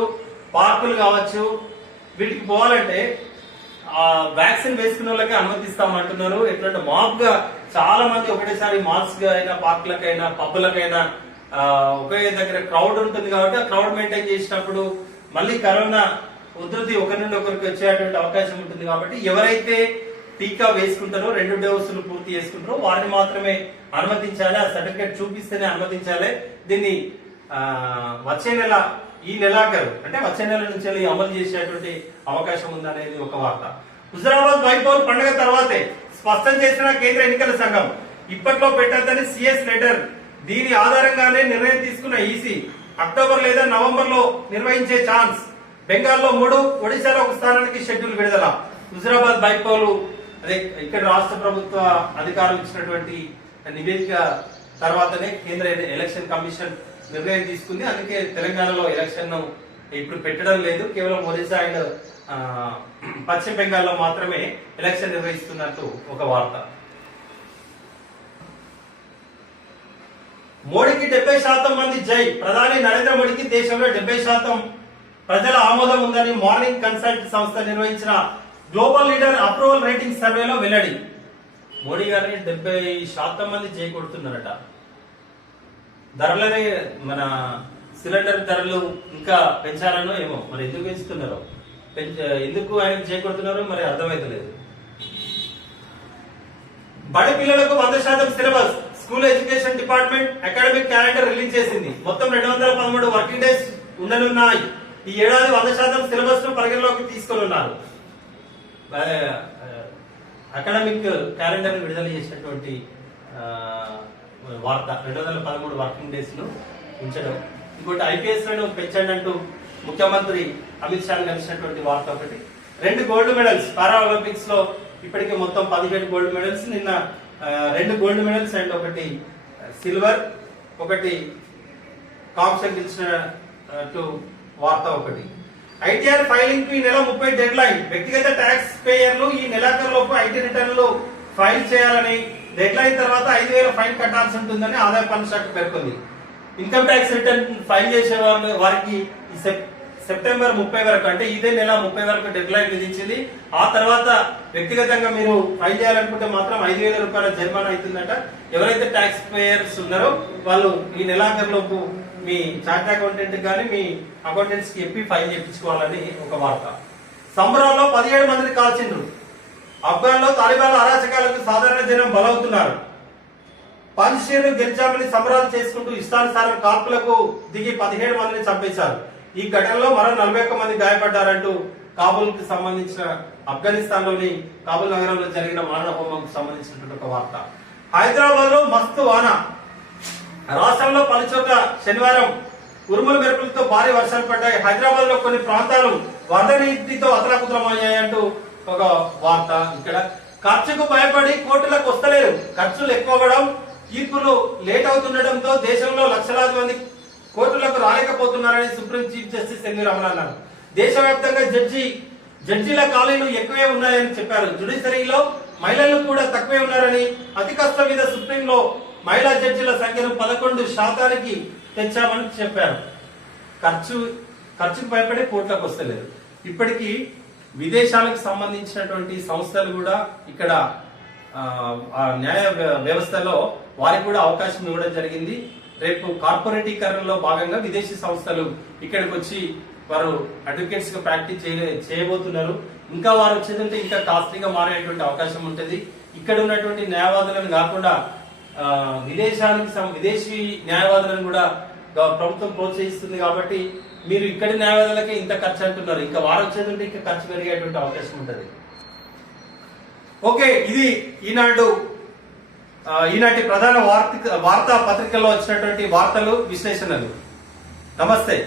పార్కులు కావచ్చు, వీటికి పోవాలంటే వ్యాక్సిన్ వేసుకున్న వాళ్ళకి అనుమతిస్తామంటున్నారు. ఎట్లంటే మాప్ గా చాలా మంది ఒకటేసారి మాల్స్ అయినా, పార్కులకైనా, పబ్బులకైనా ఒకే దగ్గర క్రౌడ్ ఉంటుంది కాబట్టి ఆ క్రౌడ్ మెయింటైన్ చేసినప్పుడు మళ్ళీ కరోనా ఉధృతి ఒకరి నుండి ఒకరికి వచ్చేటువంటి అవకాశం ఉంటుంది. కాబట్టి ఎవరైతే టీకా వేసుకుంటారో, 2 డోసులు పూర్తి చేసుకుంటారో వారిని మాత్రమే అనుమతించాలి. ఆ సర్టిఫికేట్ చూపిస్తేనే అనుమతించాలి. దీన్ని వచ్చే నెల, ఈ నెలాఖరు అంటే వచ్చే నెల నుంచి అమలు చేసేటువంటి అవకాశం ఉందనేది ఒక వార్త. హుజరాబాద్ బైపోల్ పండుగ తర్వాతే స్పష్టం చేసిన కేంద్ర ఎన్నికల సంఘం. ఇప్పట్లో పెట్టద్దని సిఎస్ లెటర్. దీని ఆధారంగానే నిర్ణయం తీసుకున్న ఈసీ. అక్టోబర్ లేదా నవంబర్ లో నిర్వహించే ఛాన్స్. బెంగాల్లో 3, ఒడిశాలో 1 స్థానానికి షెడ్యూల్ విడుదల. హుజరాబాద్ బైపోలు అదే ఇక్కడ రాష్ట్ర ప్రభుత్వ అధికారులు ఇచ్చినటువంటి నివేదిక తర్వాతనే కేంద్ర ఎలక్షన్ కమిషన్ నిర్ణయం తీసుకుంది. అందుకే తెలంగాణలో ఎలక్షన్ ఇప్పుడు పెట్టడం లేదు. కేవలం ఒడిశా అండ్ పశ్చిమ బెంగాల్లో మాత్రమే ఎలక్షన్ నిర్వహిస్తున్నట్టు ఒక వార్త. మోడీకి 70% మంది జై. ప్రధాని నరేంద్ర మోడీకి దేశంలో 70% ప్రజల ఆమోదం ఉందని మార్నింగ్ కన్సల్ట్ సంస్థ నిర్వహించిన గ్లోబల్ లీడర్ అప్రూవల్ రేటింగ్ సర్వేలో వెల్లడి. మోడీ గారిని 70% మంది జై కొడుతున్నారట. ధరలనే మన సిలిండర్ ధరలు ఇంకా పెంచాలనో ఏమో, మరి ఎందుకు పెంచుతున్నారో, ఎందుకు ఆయన చేకూడుతున్నారో మరి అర్థమైతలేదు. బడి పిల్లలకు 100% syllabus. School education department academic calendar release చేసింది. మొత్తం 213 వర్కింగ్ డేస్ ఉండనున్నాయి. ఈ ఏడాది 100% సిలబస్ ను పరిగణలోకి తీసుకొని ఉన్నారు. అకాడమిక్ క్యాలెండర్ విడుదల చేసినటువంటి వార్త 213 వర్కింగ్ డేస్ ను ఉంచడం. ఇంకోటి ఐపీఎస్ లను పెంచండి అంటూ ముఖ్యమంత్రి అమిత్ షా కలిసినటువంటి వార్త ఒకటి. 2 గోల్డ్ మెడల్స్ పారా ఒలింపిక్స్ లో ఇప్పటికే మొత్తం 17 గోల్డ్ మెడల్స్. నిన్న 2 గోల్డ్ మెడల్స్ అండ్ 1 సిల్వర్ 1 కాంస్యం గెలిచిన వార్త ఒకటి. ఐటీఆర్ ఫైలింగ్ కు ఈ నెల 30 డెడ్ లైన్. వ్యక్తిగత ట్యాక్స్ పేయర్లు ఈ నెలాఖరులోపు ఐటీ రిటర్నులు ఫైల్ చేయాలని, డెడ్ లైన్ తర్వాత 5,000 ఫైన్ కట్టాల్సి ఉంటుందని ఆదాయ పన్ను శాఖ పేర్కొంది. ఇన్కమ్ ట్యాక్స్ రిటర్న్ ఫైల్ చేసే వారికి సెప్టెంబర్ 30 వరకు, అంటే ఇదే నెల 30 వరకు డెడ్ లైన్ విధించింది. ఆ తర్వాత వ్యక్తిగతంగా మీరు ఫైల్ చేయాలనుకుంటే మాత్రం 5,000 రూపాయల జరిమానా అవుతుందట. ఎవరైతే ట్యాక్స్ పేయర్స్ ఉన్నారో వాళ్ళు ఈ నెలాఖరులోపు మీ చార్ట్ అకౌంటెంట్ కానీ మీ అకౌంటెంట్స్ కి చెప్పి ఫైల్ చేయించుకోవాలని ఒక వార్త. సంబరాల్లో 17 మందిని కాల్చిండ్రు. ఆఫ్ఘన్ లో తాలిబాన్ల అరాచకాలకు సాధారణ జనం బలవుతున్నారు. పంజషీర్ ను గెలిచామని సంబరాలు చేసుకుంటూ ఇష్టానుసారం కాల్పులకు దిగి 17 మందిని చంపేశారు. ఈ ఘటనలో మరో 41 మంది గాయపడ్డారంటూ కాబూల్ కి సంబంధించిన ఆఫ్ఘనిస్తాన్ లోని కాబూల్ నగరంలో జరిగిన మారణ హోమంకు సంబంధించినటువంటి ఒక వార్త. హైదరాబాద్ లో మస్తు వాన. రాష్ట్రంలో పలుచోట్ల శనివారం ఉరుముల మెరుపులతో భారీ వర్షాలు పడ్డాయి. హైదరాబాద్ లో కొన్ని ప్రాంతాలు వరద నీటితో అతలాకుతలమయ్యాయంటూ ఒక వార్త. ఇక్కడ ఖర్చుకు భయపడి కోర్టులకు వస్తలేరు. ఖర్చులు ఎక్కువ అవ్వడం, తీర్పులు లేట్ అవుతుండటంతో దేశంలో లక్షలాది మంది కోర్టులకు రాలేకపోతున్నారని supreme chief justice NV Ramana అన్నారు. దేశవ్యాప్తంగా జడ్జీల ఖాళీలు ఎక్కువే ఉన్నాయని చెప్పారు. జ్యుడిషియరీలో మహిళలు కూడా తక్కువే ఉన్నారని, అతి కష్టం మీద సుప్రీంలో మహిళా జడ్జీల సంఖ్యను 11% తెచ్చామని చెప్పారు. ఖర్చుకు భయపడే కోర్టులకు వస్తలేదు. ఇప్పటికీ విదేశాలకు సంబంధించినటువంటి సంస్థలు కూడా ఇక్కడ న్యాయ వ్యవస్థలో వారికి కూడా అవకాశం ఇవ్వడం జరిగింది. రేపు కార్పొరేటీకరణలో భాగంగా విదేశీ సంస్థలు ఇక్కడికి వచ్చి వారు అడ్వకేట్స్ గా ప్రాక్టీస్ చేయబోతున్నారు. ఇంకా వారు వచ్చేదంటే ఇంకా కాస్ట్లీగా మారేటువంటి అవకాశం ఉంటుంది. ఇక్కడ ఉన్నటువంటి న్యాయవాదులను కాకుండా విదేశీ న్యాయవాదులను కూడా ప్రభుత్వం ప్రోత్సహిస్తుంది. కాబట్టి మీరు ఇక్కడి న్యాయవాదులకే ఇంత ఖర్చు అంటున్నారు, ఇంకా వారు వచ్చేదంటే ఇంకా ఖర్చు పెరిగేటువంటి అవకాశం ఉంటుంది. ఓకే, ఇది ఈనాటి ప్రధాన వార్తా పత్రికల్లో వచ్చినటువంటి వార్తలు, విశ్లేషణలు. నమస్తే.